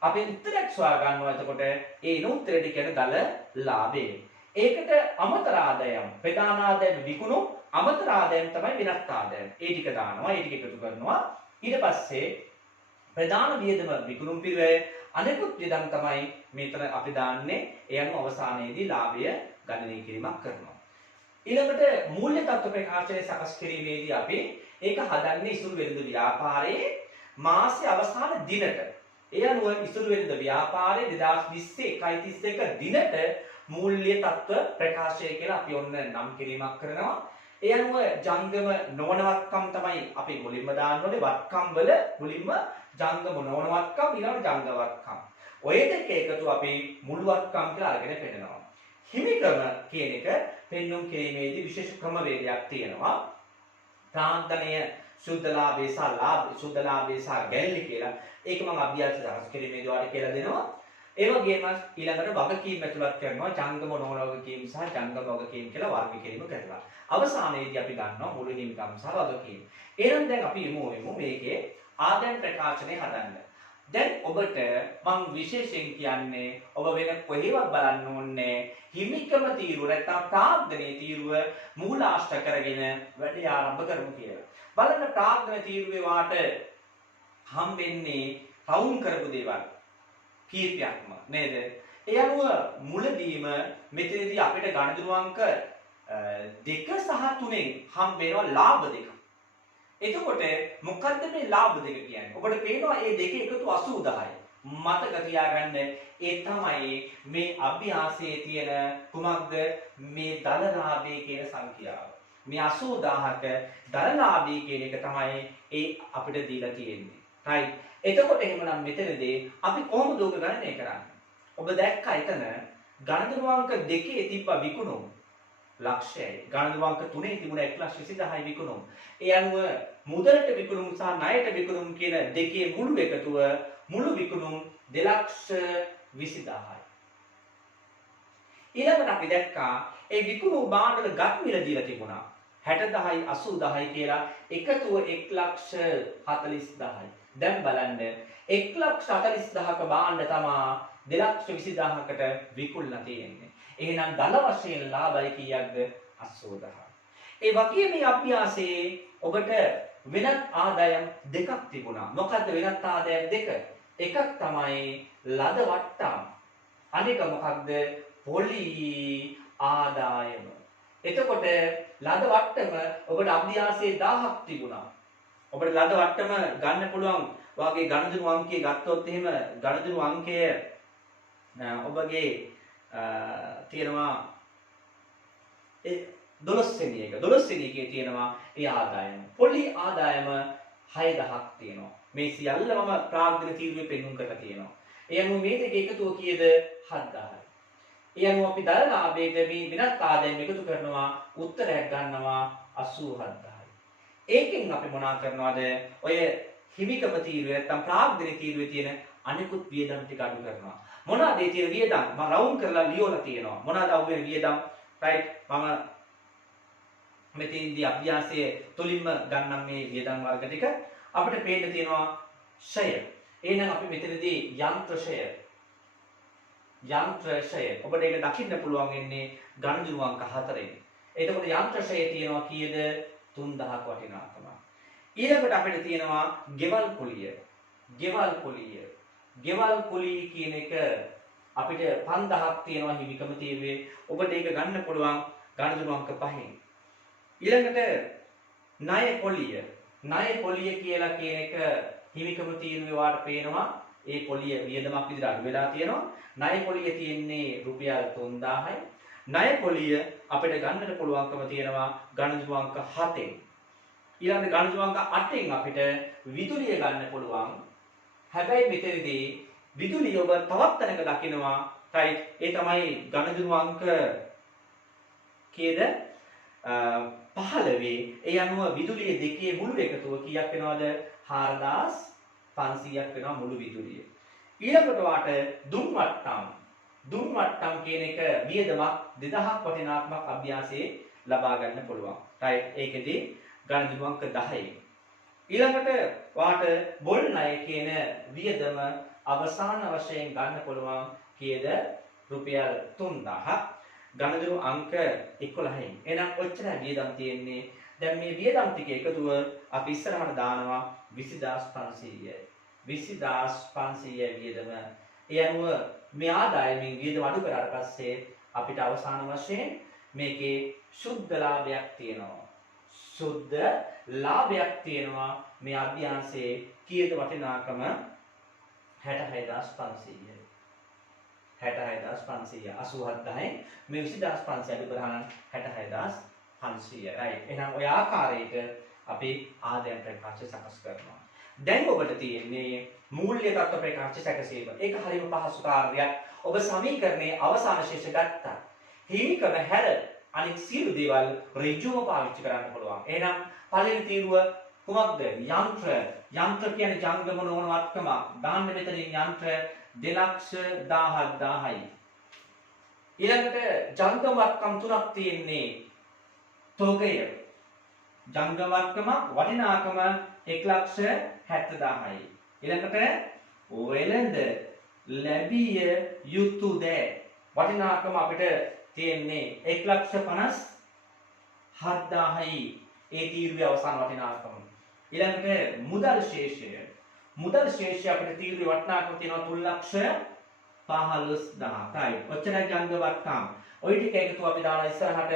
අපි උත්තරයක් සොයා ගන්නවා. එතකොට ඒ ඉන උත්තරෙට කියන දල ලාභය. ඒකට අමතර ආදායම් ප්‍රධාන ආදායම විකුණුම් අමතර ආදායම් තමයි වෙනත් ආදායම්. ඒ ටික දානවා. ඒ ටික එකතු කරනවා. ඊට පස්සේ ප්‍රධාන වියදම විකුණුම් පිරිවැය අනෙකුත් වියදම් තමයි මෙතන අපි දාන්නේ. ඒ අනුව අවසානයේදී ලාභය ගණනය කිරීමක් කරනවා. ඊළඟට මූල්‍ය තත්ත්ව ප්‍රකාශනය සකස් කිරීමේදී අපි ඒක හදන්නේ ඉසුරු වෙළඳ ව්‍යාපාරයේ මාසයේ අවසාන දිනට. ඒ අනුව ඉසුරු වෙළඳ ව්‍යාපාරයේ 2021 දිනට මූල්‍ය තත්ත්ව ප්‍රකාශය කියලා අපි ඔන්න නම් කිරීමක් කරනවා. ඒ අනුව ජංගම නොවන වත්කම් තමයි අපි මුලින්ම දාන්න ඕනේ. වත්කම් වල මුලින්ම ජංගම නොවන වත්කම් ඊළඟ ජංග වත්කම්. ඔය දෙක එකතු අපි මුළු වත්කම් කියලා අරගෙන පෙන්නනවා. හිමිකම කියන එක පෙන්වුම් කිරීමේදී විශේෂ ක්‍රමවේදයක් තියෙනවා. ප්‍රාන්තණය සුද්ධලාභේ සහ සුද්ධලාභේ සහ ගැල්ලි කියලා. ඒක මම අභ්‍යාස සකස් කිරීමේදී ඔයාලට කියලා දෙනවා. ඒ වගේම ඊළඟට වගකීම් ඇතුළත් කරනවා ජංගම නොවන වගකීම් සහ ජංගම වගකීම් කියලා වර්ග කිරීම කරලා. අවසානයේදී අපි ගන්නවා මුළු හිමිකම් සහ වගකීම්. එහෙනම් දැන් අපි යමු මේකේ ආදායම් ප්‍රකාශනය හදන්න. දැන් ඔබට මම විශේෂයෙන් කියන්නේ ඔබ වෙන කොහෙවත් බලන්න ඕනේ හිමිකම තීරුව නැත්නම් ප්‍රාග්ධනයේ තීරුව මූලාශ්‍ර කරගෙන වැඩි ආරම්භ කරමු කියලා. බලන්න ප්‍රාග්ධන තීරුවේ වාට හම්බෙන්නේ රවුම් කරපු දේවල් කීපයක්ම නේද? ඒ අනුව මුලදීම මෙතනදී අපිට ගණිතන අංක 2 සහ 3න් හම්බ වෙනවා ලාභ දෙක. එතකොට මොකද්ද මේ ලාභ දෙක කියන්නේ? ඔබට පේනවා මේ දෙක එකතු 80,000යි. මතක තියාගන්න ඒ තමයි මේ අභ්‍යාසයේ තියෙන කුමක්ද මේ ධන ලාභය කියන සංඛ්‍යාව. මේ 80000ක ධන ලාභය කියන එක තමයි ඒ අපිට දීලා තියෙන්නේ. right. එතකොට එහෙමනම් මෙතනදී අපි කොහොමද උග ගණනය කරන්නේ? ඔබ දැක්කා එතන ගණිතන අංක 2 තිබ්බ විකුණුම් ලක්ෂයයි. ගණිතන අංක 3 තිබුණ 1,20,000යි විකුණුම්. ඒ අනුව මුදලට විකුණුම් සහ ණයට විකුණුම් කියන දෙකේ මුළු එකතුව මුළු විකුණුම් 2,20,000යි. ඊළඟට අපි දැක්කා ඒ විකුණු භාණ්ඩවල ගත් මිල දීලා තිබුණා 60,000යි 80,000යි කියලා එකතුව 1,40,000යි. දැන් බලන්න 1,40,000ක භාණ්ඩ තමා 2,20,000කට විකුණලා තියෙන්නේ. එහෙනම් දල වශයෙන් ලාභය කීයක්ද? 80,000. ඒ වගේ මේ අභ්‍යාසයේ ඔබට වෙනත් ආදායම් දෙකක් තිබුණා. මොකද්ද වෙනත් ආදායම් දෙක? එකක් තමයි ලද වට්ටම්. අනික මොකක්ද? පොලි ආදායම. එතකොට ලද වට්ටම ඔබට අභ්‍යාසයේ 1000ක් තිබුණා. ඔබට ලද වට්ටම ගන්න පුළුවන් වාගේ ගණිතන අංකය ගත්තොත් එහෙම ගණිතන අංකය ඔබගේ තියෙනවා 12 වෙනි එක 12 වෙනි එකේ තියෙනවා ඒ ආදායම. පොලි ආදායම 6000ක් තියෙනවා. මේ සියල්ලම ප්‍රාග්ධන තීරුවේ පෙන්වුම් කරලා තියෙනවා. ඒ අනුව මේ දෙක එකතුව කීයද? 7000යි. ඒ අනුව අපි දල ලාභයට මේ වෙනත් ආදායම් එකතු කරනවා උත්තරයක් ගන්නවා 87000යි. ඒකෙන් අපි මොනා කරනවද? ඔය හිමිකම තීරුවේ නැත්නම් ප්‍රාග්ධන තීරුවේ තියෙන අනිකුත් වියදම් ටික අඩු කරනවා. මොනවාද ඒ තියෙන වියදම්? මම රවුම් කරලා ලියවලා තියෙනවා. මොනවාද අහු වෙන වියදම්? right මම මෙතෙන්දී අභ්‍යාසයේ තුලින්ම ගන්නම් මේ වියදම් වර්ග ටික. අපිට පේන්න තියෙනවා ෂය. එහෙනම් අපි මෙතනදී යන්ත්‍ර ෂය. ඔබට ඒක දකින්න පුළුවන් වෙන්නේ ගණිතන අංක 4ෙන්. එතකොට යන්ත්‍ර ෂය තියෙනවා කීයද? 3000ක් වටිනාකම. ඊළඟට අපිට තියෙනවා ගෙවල් කුලිය. ගෙවල් කුලිය කියන එක අපිට 5000ක් තියෙනවා හිමිකම තීරුවේ. ඔබට ඒක ගන්න පුළුවන් ගණිතන අංක 5ෙන්. ඊළඟට ණය පොලිය කියලා කියන එක හිමිකම තීරුවේ වාට පේනවා ඒ පොලිය වියදමක් විදිහට අඩු වෙලා තියෙනවා. ණය පොලිය තියෙන්නේ රුපියල් 3000යි. ණය පොලිය අපිට ගන්නට පුළුවන්කම තියෙනවා ගණිතන අංක 7ෙන්. ඊළඟ ගණිතන අංක 8ෙන් අපිට විදුලිය ගන්න පුළුවන්. හැබැයි මෙතනදී විදුලිය ඔබ තවත් තැනක දකිනවා. right ඒ තමයි ගණිතන අංක කීයද? 15. ඒ අනුව විදුලිය දෙකේ මුළු එකතුව කීයක් වෙනවද? 4500ක් වෙනවා මුළු විදුලිය. ඊළඟට වාට දුම් වට්ටම් කියන එක වියදමක් 2000ක් වටිනාකමක් අභ්‍යාසයේ ලබා ගන්න පුළුවන්. right ඒකෙදී ගණිතන අංක 10. ඊළඟට වාට බොල් ණය කියන වියදම අවසාන වශයෙන් ගන්න පුළුවන් කීයද? රුපියල් 3000ක්. ගණිතන අංක 11න්. එහෙනම් ඔච්චරයි වියදම් තියෙන්නේ. දැන් මේ වියදම් ටික එකතුව අපි ඉස්සරහට දානවා 20500යි. 20500යි වියදම. ඒ අනුව මේ ආදායමෙන් වියදම අඩු කරාට පස්සේ අපිට අවසාන වශයෙන් මේකේ සුද්ධ ලාභයක් තියෙනවා. සුද්ධ ලාභයක් තියෙනවා මේ අභ්‍යාසයේ කීයද වටිනාකම 66500යි. 66500 87000යි මේ 20500 අඩු කරහනම් 66500 right. එහෙනම් ඔය ආකාරයට අපි ආදායම් ප්‍රකාශය සකස් කරනවා. දැන් ඔබට තියෙන්නේ මූල්‍ය තත්ත්ව ප්‍රකාශය සැකසීම. ඒක හරියම පහසු කාර්යයක්. ඔබ සමීකරණයේ අවසාන ශේෂ ගත්තා. හිමිකම හැර අනිත් සියලු දේවල් ඍජුවම පාවිච්චි කරන්න පුළුවන්. එහෙනම් පළවෙනි තීරුව කුමක්ද? යන්ත්‍ර කියන්නේ ජංගම නොවන වත්කම. දාන්න මෙතනින් යන්ත්‍ර 2,17,000යි. ඊළඟට ජංගම වත්කම් තුනක් තියෙන්නේ. තෝගය. ජංගම වත්කම වටිනාකම 1,70,000යි. ඊළඟට වෙළඳ ලැබිය යුතු දෑ වටිනාකම අපිට තියෙන්නේ 1,50,7,000යි. ඒ තීරුවේ අවසාන වටිනාකම. ඊළඟට මුදල් ශේෂය අපිට තීරුවේ වටිනාකම තියෙනවා 3,15,000යි. ඔච්චරයි ජංගම වත්කම්. ওই ටික එකතු අපි දාලා ඉස්සරහට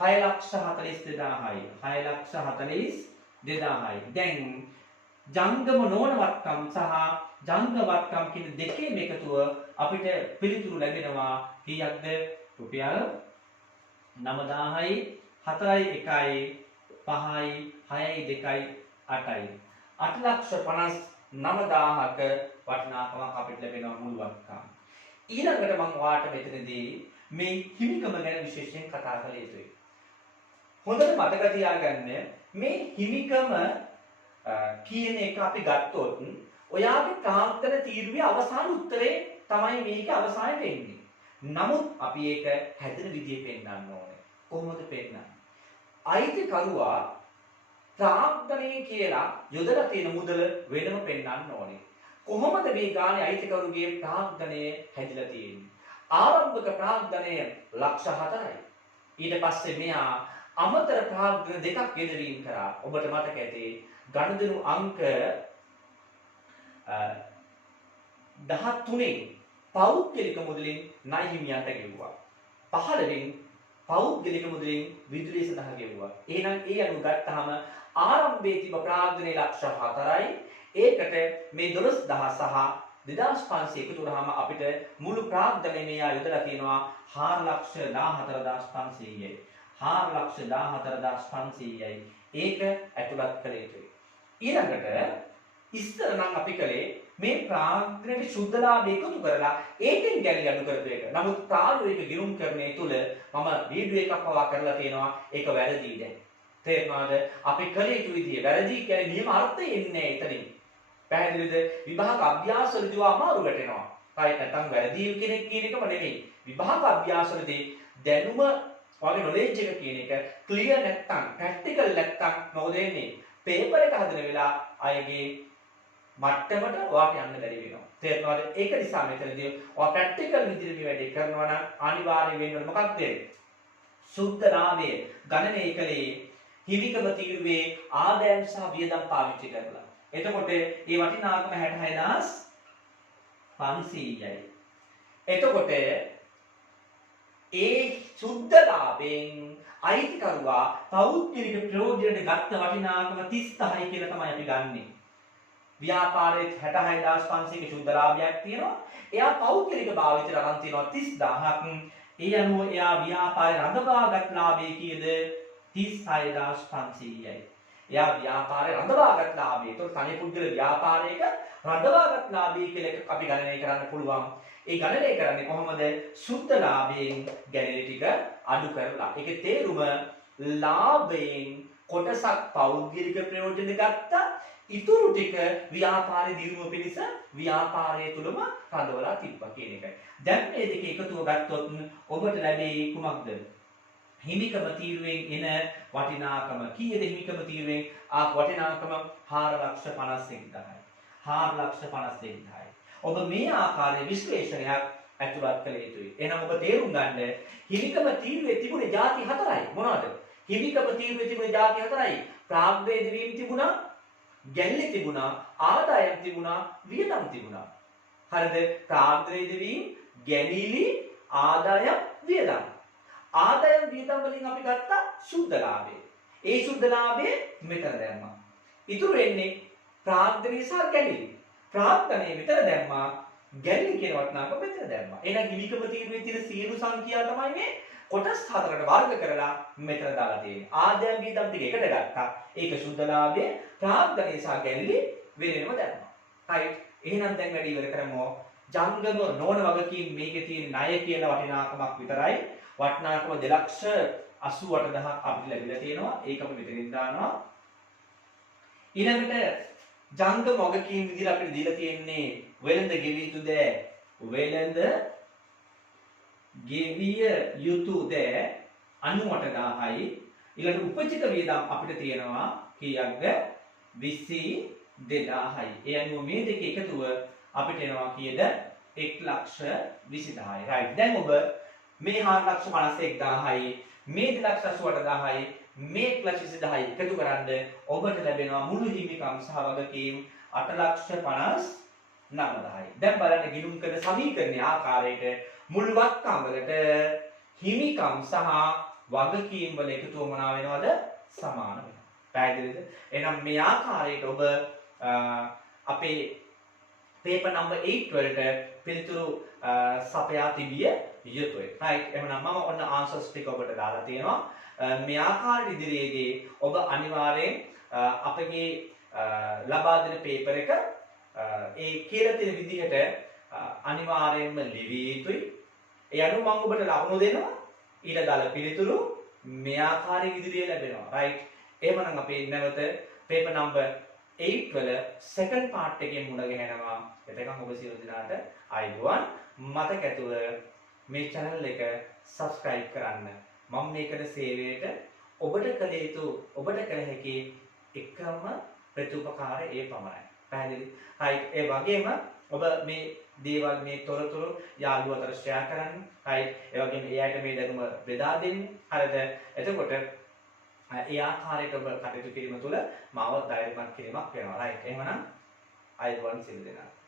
6,42,000යි. 6,42,000යි. දැන් ජංගම නොවන වත්කම් සහ ජංගම වත්කම් කියන දෙකේම එකතුව අපිට පිළිතුරු ලැබෙනවා කීයක්ද? රුපියල් 9,000යි 4යි 1යි 5යි 6යි 2යි 8යි 8,59,000ක වටිනාකමක් අපිට ලැබෙනවා මුල් වත්කම්. ඊළඟට මම ඔයාලට මෙතනදී මේ හිමිකම ගැන විශේෂයෙන් කතා කළ යුතුයි. හොඳට මතක තියාගන්න මේ හිමිකම කියන එක අපි ගත්තොත් ඔයාගේ ප්‍රාර්ථන තීරුවේ අවසාන උත්තරේ තමයි මේක අවසානයේ එන්නේ. නමුත් අපි ඒක හැදෙන විදිය පෙන්වන්න ඕනේ. කොහොමද පෙන්නන්නේ? අයිතිකරුවා ප්‍රාර්ථනයේ කියලා යොදලා තියෙන මුදල වෙනම පෙන්වන්න ඕනේ. කොහොමද මේ ගානේ අයිතිකරුගේ ප්‍රාර්ථනය හැදිලා තියෙන්නේ? ආරම්භක ප්‍රාර්ථනය 4,00,000යි. ඊට පස්සේ මෙයා අමතර ප්‍රාර්ථන දෙකක් ගෙනවීම කරා. ඔබට මතක ඇති ගණදෙනු අංක 13න් පෞද්ගලික මුදලින් ණය හිමියන්ට ගෙවුවා. 15න් පෞද්ගලික මුදලින් විදුලිය සඳහා ගෙවුවා. එහෙනම් ඒ අනුව ගත්තාම ආරම්භයේ තිබ ප්‍රාර්ථනයේ 4,00,000යි. ඒකට මේ 12,000 සහ 2,500 එකතු කරාම අපිට මුළු ප්‍රාර්ථනයේ මෙයා යොදලා තියෙනවා 4,14,500යි. 4,14,500යි. ඒක ඇතුළත් කළ යුතුයි. ඊළඟට ඉස්සර නම් අපි කලේ මේ ප්‍රාර්ථනයේ සුද්ධ ලාභය එකතු කරලා ඒකෙන් ගැලි අඩු කරපු එක. නමුත් ප්‍රායෝගික ගිණුම් කරන්නේ තුල මම වීඩියෝ එකක් පවා කරලා තියෙනවා. ඒක වැරදි දැන්. තේරුණාද? අපි කලේ යුතු විදිය වැරදි කියන්නේ නියම අර්ථය එන්නේ එතනින්. පැහැදිලිද? විභාග අභ්‍යාසවලදී අමාරු වැටෙනවා. right නැත්නම් වැරදි කෙනෙක් කියන එකම නෙමෙයි. විභාග අභ්‍යාසවලදී දැනුම වගේ knowledge එක කියන එක clear නැත්නම් practical නැත්නම් මොකද වෙන්නේ? paper එක හදන වෙලාව අයගේ මට්ටමට ඔයාට යන්න බැරි වෙනවා. තේරුණාද? ඒක නිසා මෙතනදී ඔයා ප්‍රැක්ටිකල් විදිහට මේ වැඩේ කරනවා නම් අනිවාර්යයෙන් වෙන්නේ මොකක්ද? සුද්ධ ලාභය ගණනය කළේ හිමිකම තීරුවේ ආදායම් සහ වියදම් පාවිච්චි කරලා. එතකොට මේ වටිනාකම 66,500යි. එතකොට ඒ සුද්ධ ලාභයෙන් අයිතිකරුවා පෞද්ගලික ප්‍රයෝජනයට ගත්ත වටිනාකම 30,000යි කියලා තමයි අපි ගන්නෙ. ව්‍යාපාරයේ 66,500ක සුද්ධ ලාභයක් තියෙනවා. එයා පෞද්ගලික භාවිතයට අරන් තියෙනවා 30,000ක්. ඒ අනුව එයා ව්‍යාපාරේ රඳවාගත් ලාභය කීයද? 36,500යි. එයා ව්‍යාපාරේ රඳවාගත් ලාභය. ඒතකොට තනි පුද්ගල ව්‍යාපාරයක රඳවාගත් ලාභය කියලා එකක් අපි ගණනය කරන්න පුළුවන්. ඒ ගණනය කරන්නේ කොහොමද? සුද්ධ ලාභයෙන් ගැළලි ටික අඩු කරලා. ඒකේ තේරුම ලාභයෙන් කොටසක් පෞද්ගලික ප්‍රයෝජන ගත්තා. ඉතුරු ටික ව්‍යාපාරයේ දියුණුව පිණිස ව්‍යාපාරයේ තුලම රඳවලා තිබ්බා කියන එකයි. දැන් මේ දෙක එකතුව ගත්තොත් ඔබට ලැබෙයි කුමක්ද? හිමිකම තීරුවෙන් එන වටිනාකම. කීයද හිමිකම තීරුවෙන් වටිනාකම? 4,51,000යි. 4,51,000යි. ඔබ මේ ආකාරයේ විශ්ලේෂණයක් ඇතුළත් කළ යුතුයි. එහෙනම් ඔබ තේරුම් ගන්න හිමිකම තීරුවේ තිබුණේ ಜಾති 4යි. මොනවද? හිමිකම තීරුවේ තිබුණේ ಜಾති 4යි. ප්‍රාග්වේද වීම තිබුණා, ගැල්ලි තිබුණා, ආදායම් තිබුණා, වියදම් තිබුණා. හරිද? ප්‍රාග්වේද වීම, ගැනීලි, ආදායම්, වියදම්. ආදායම් වියදම් වලින් අපි ගත්ත සුද්ධ ලාභය. ඒ සුද්ධ ලාභය මෙතන දැම්මා. ඉතුරු වෙන්නේ ප්‍රාග්වේද සහ ගැනීලි. ප්‍රාග්ධනයේ මෙතන දැම්මා. ගැලී කියන වටිනාකම මෙතන දැම්මා. එහෙනම් ගිවිකම තීරුවේ තියෙන සියලු සංඛ්‍යා තමයි මේ කොටස් හතරකට වර්ග කරලා මෙතන දාලා තියෙන්නේ. ආද්‍යම් ගීතම් ටික එකට ගත්තා. ඒක සුද්ධලාභය ප්‍රාග්ධනයේ සහ ගැලී වෙනෙනම දැම්මා. right. එහෙනම් දැන් වැඩි ඉවර කරමු. ජංගම නොවන වගකීම් මේකේ තියෙන ණය කියලා වටිනාකමක් විතරයි. වටිනාකම 2,88,000ක් අපිට ලැබිලා තියෙනවා. ඒක අපි මෙතනින් දානවා. ඊළඟට ජංගම වගකීම් විදිහට අපිට දීලා තියෙන්නේ වෙළඳ ගෙවිය යුතු දෑ වෙළඳ ගෙවිය යුතු දෑ 98,000යි. ඊළඟට උපචිත වියදම් අපිට තියෙනවා කීයක්ද 22,000යි. ඒ අනුව මේ දෙක එකතුව අපිට එනවා කීයද 1,20,000යි. right. දැන් ඔබ මේ 4,51,000යි මේ 2,88,000යි මේ 1,20,000යි එකතු කරන්ද ඔබට ලැබෙනවා මුළු හිමිකම් සහ වගකීම් 8,59,000යි. දැන් බලන්න ගිණුම් කරන සමීකරණයේ ආකාරයට මුළු වත්කම් වලට හිමිකම් සහ වගකීම් වල එකතුව මොනවා වෙනවද? සමාන වෙනවා. පැහැදිලිද? එහෙනම් මේ ආකාරයට ඔබ අපේ paper number 8 වලට පිළිතුරු සපයා තිබිය යුතුයි. right. එහෙනම් මම ඔන්න answers ටික ඔබට දාලා තියෙනවා. මේ ආකාරයට ඉදිරියේදී ඔබ අනිවාර්යෙන් අපගේ ලබා දෙන paper එක ඒ කියලා තියෙන විදිහට අනිවාර්යෙන්ම ලිවිය යුතුයි. ඒ අනුව මම ඔබට ලකුණු දෙනවා. ඊට දාලා පිළිතුරු මේ ආකාරයෙන් ඉදිරියේ ලැබෙනවා. right. එහෙමනම් අපි නැවත paper number 8 වල second part එකේ මුණ ගැහෙනවා. එතකන් ඔබ සියලු දෙනාට ආයුබෝවන්. මතක ඇතුව මේ channel එක subscribe කරන්න. මම මේ කරන සේවයට ඔබට කළ යුතු ඔබට කළ හැකි එකම ප්‍රතිඋපකාරය ඒ පමණයි. පැහැදිලි? right. ඒ වගේම ඔබ මේ දේවල් මේ තොරතුරු යාළුවෝ අතර share කරන්න. right. ඒ වගේම ඒ අයට මේ දැනුම බෙදා දෙන්න. හරිද? එතකොට ඒ ආකාරයට ඔබ කටයුතු කිරීම තුළ මාව ධෛර්යමත් කිරීමක් වෙනවා. right. එහෙමනම් ආයුබෝවන් සියලු දෙනාට.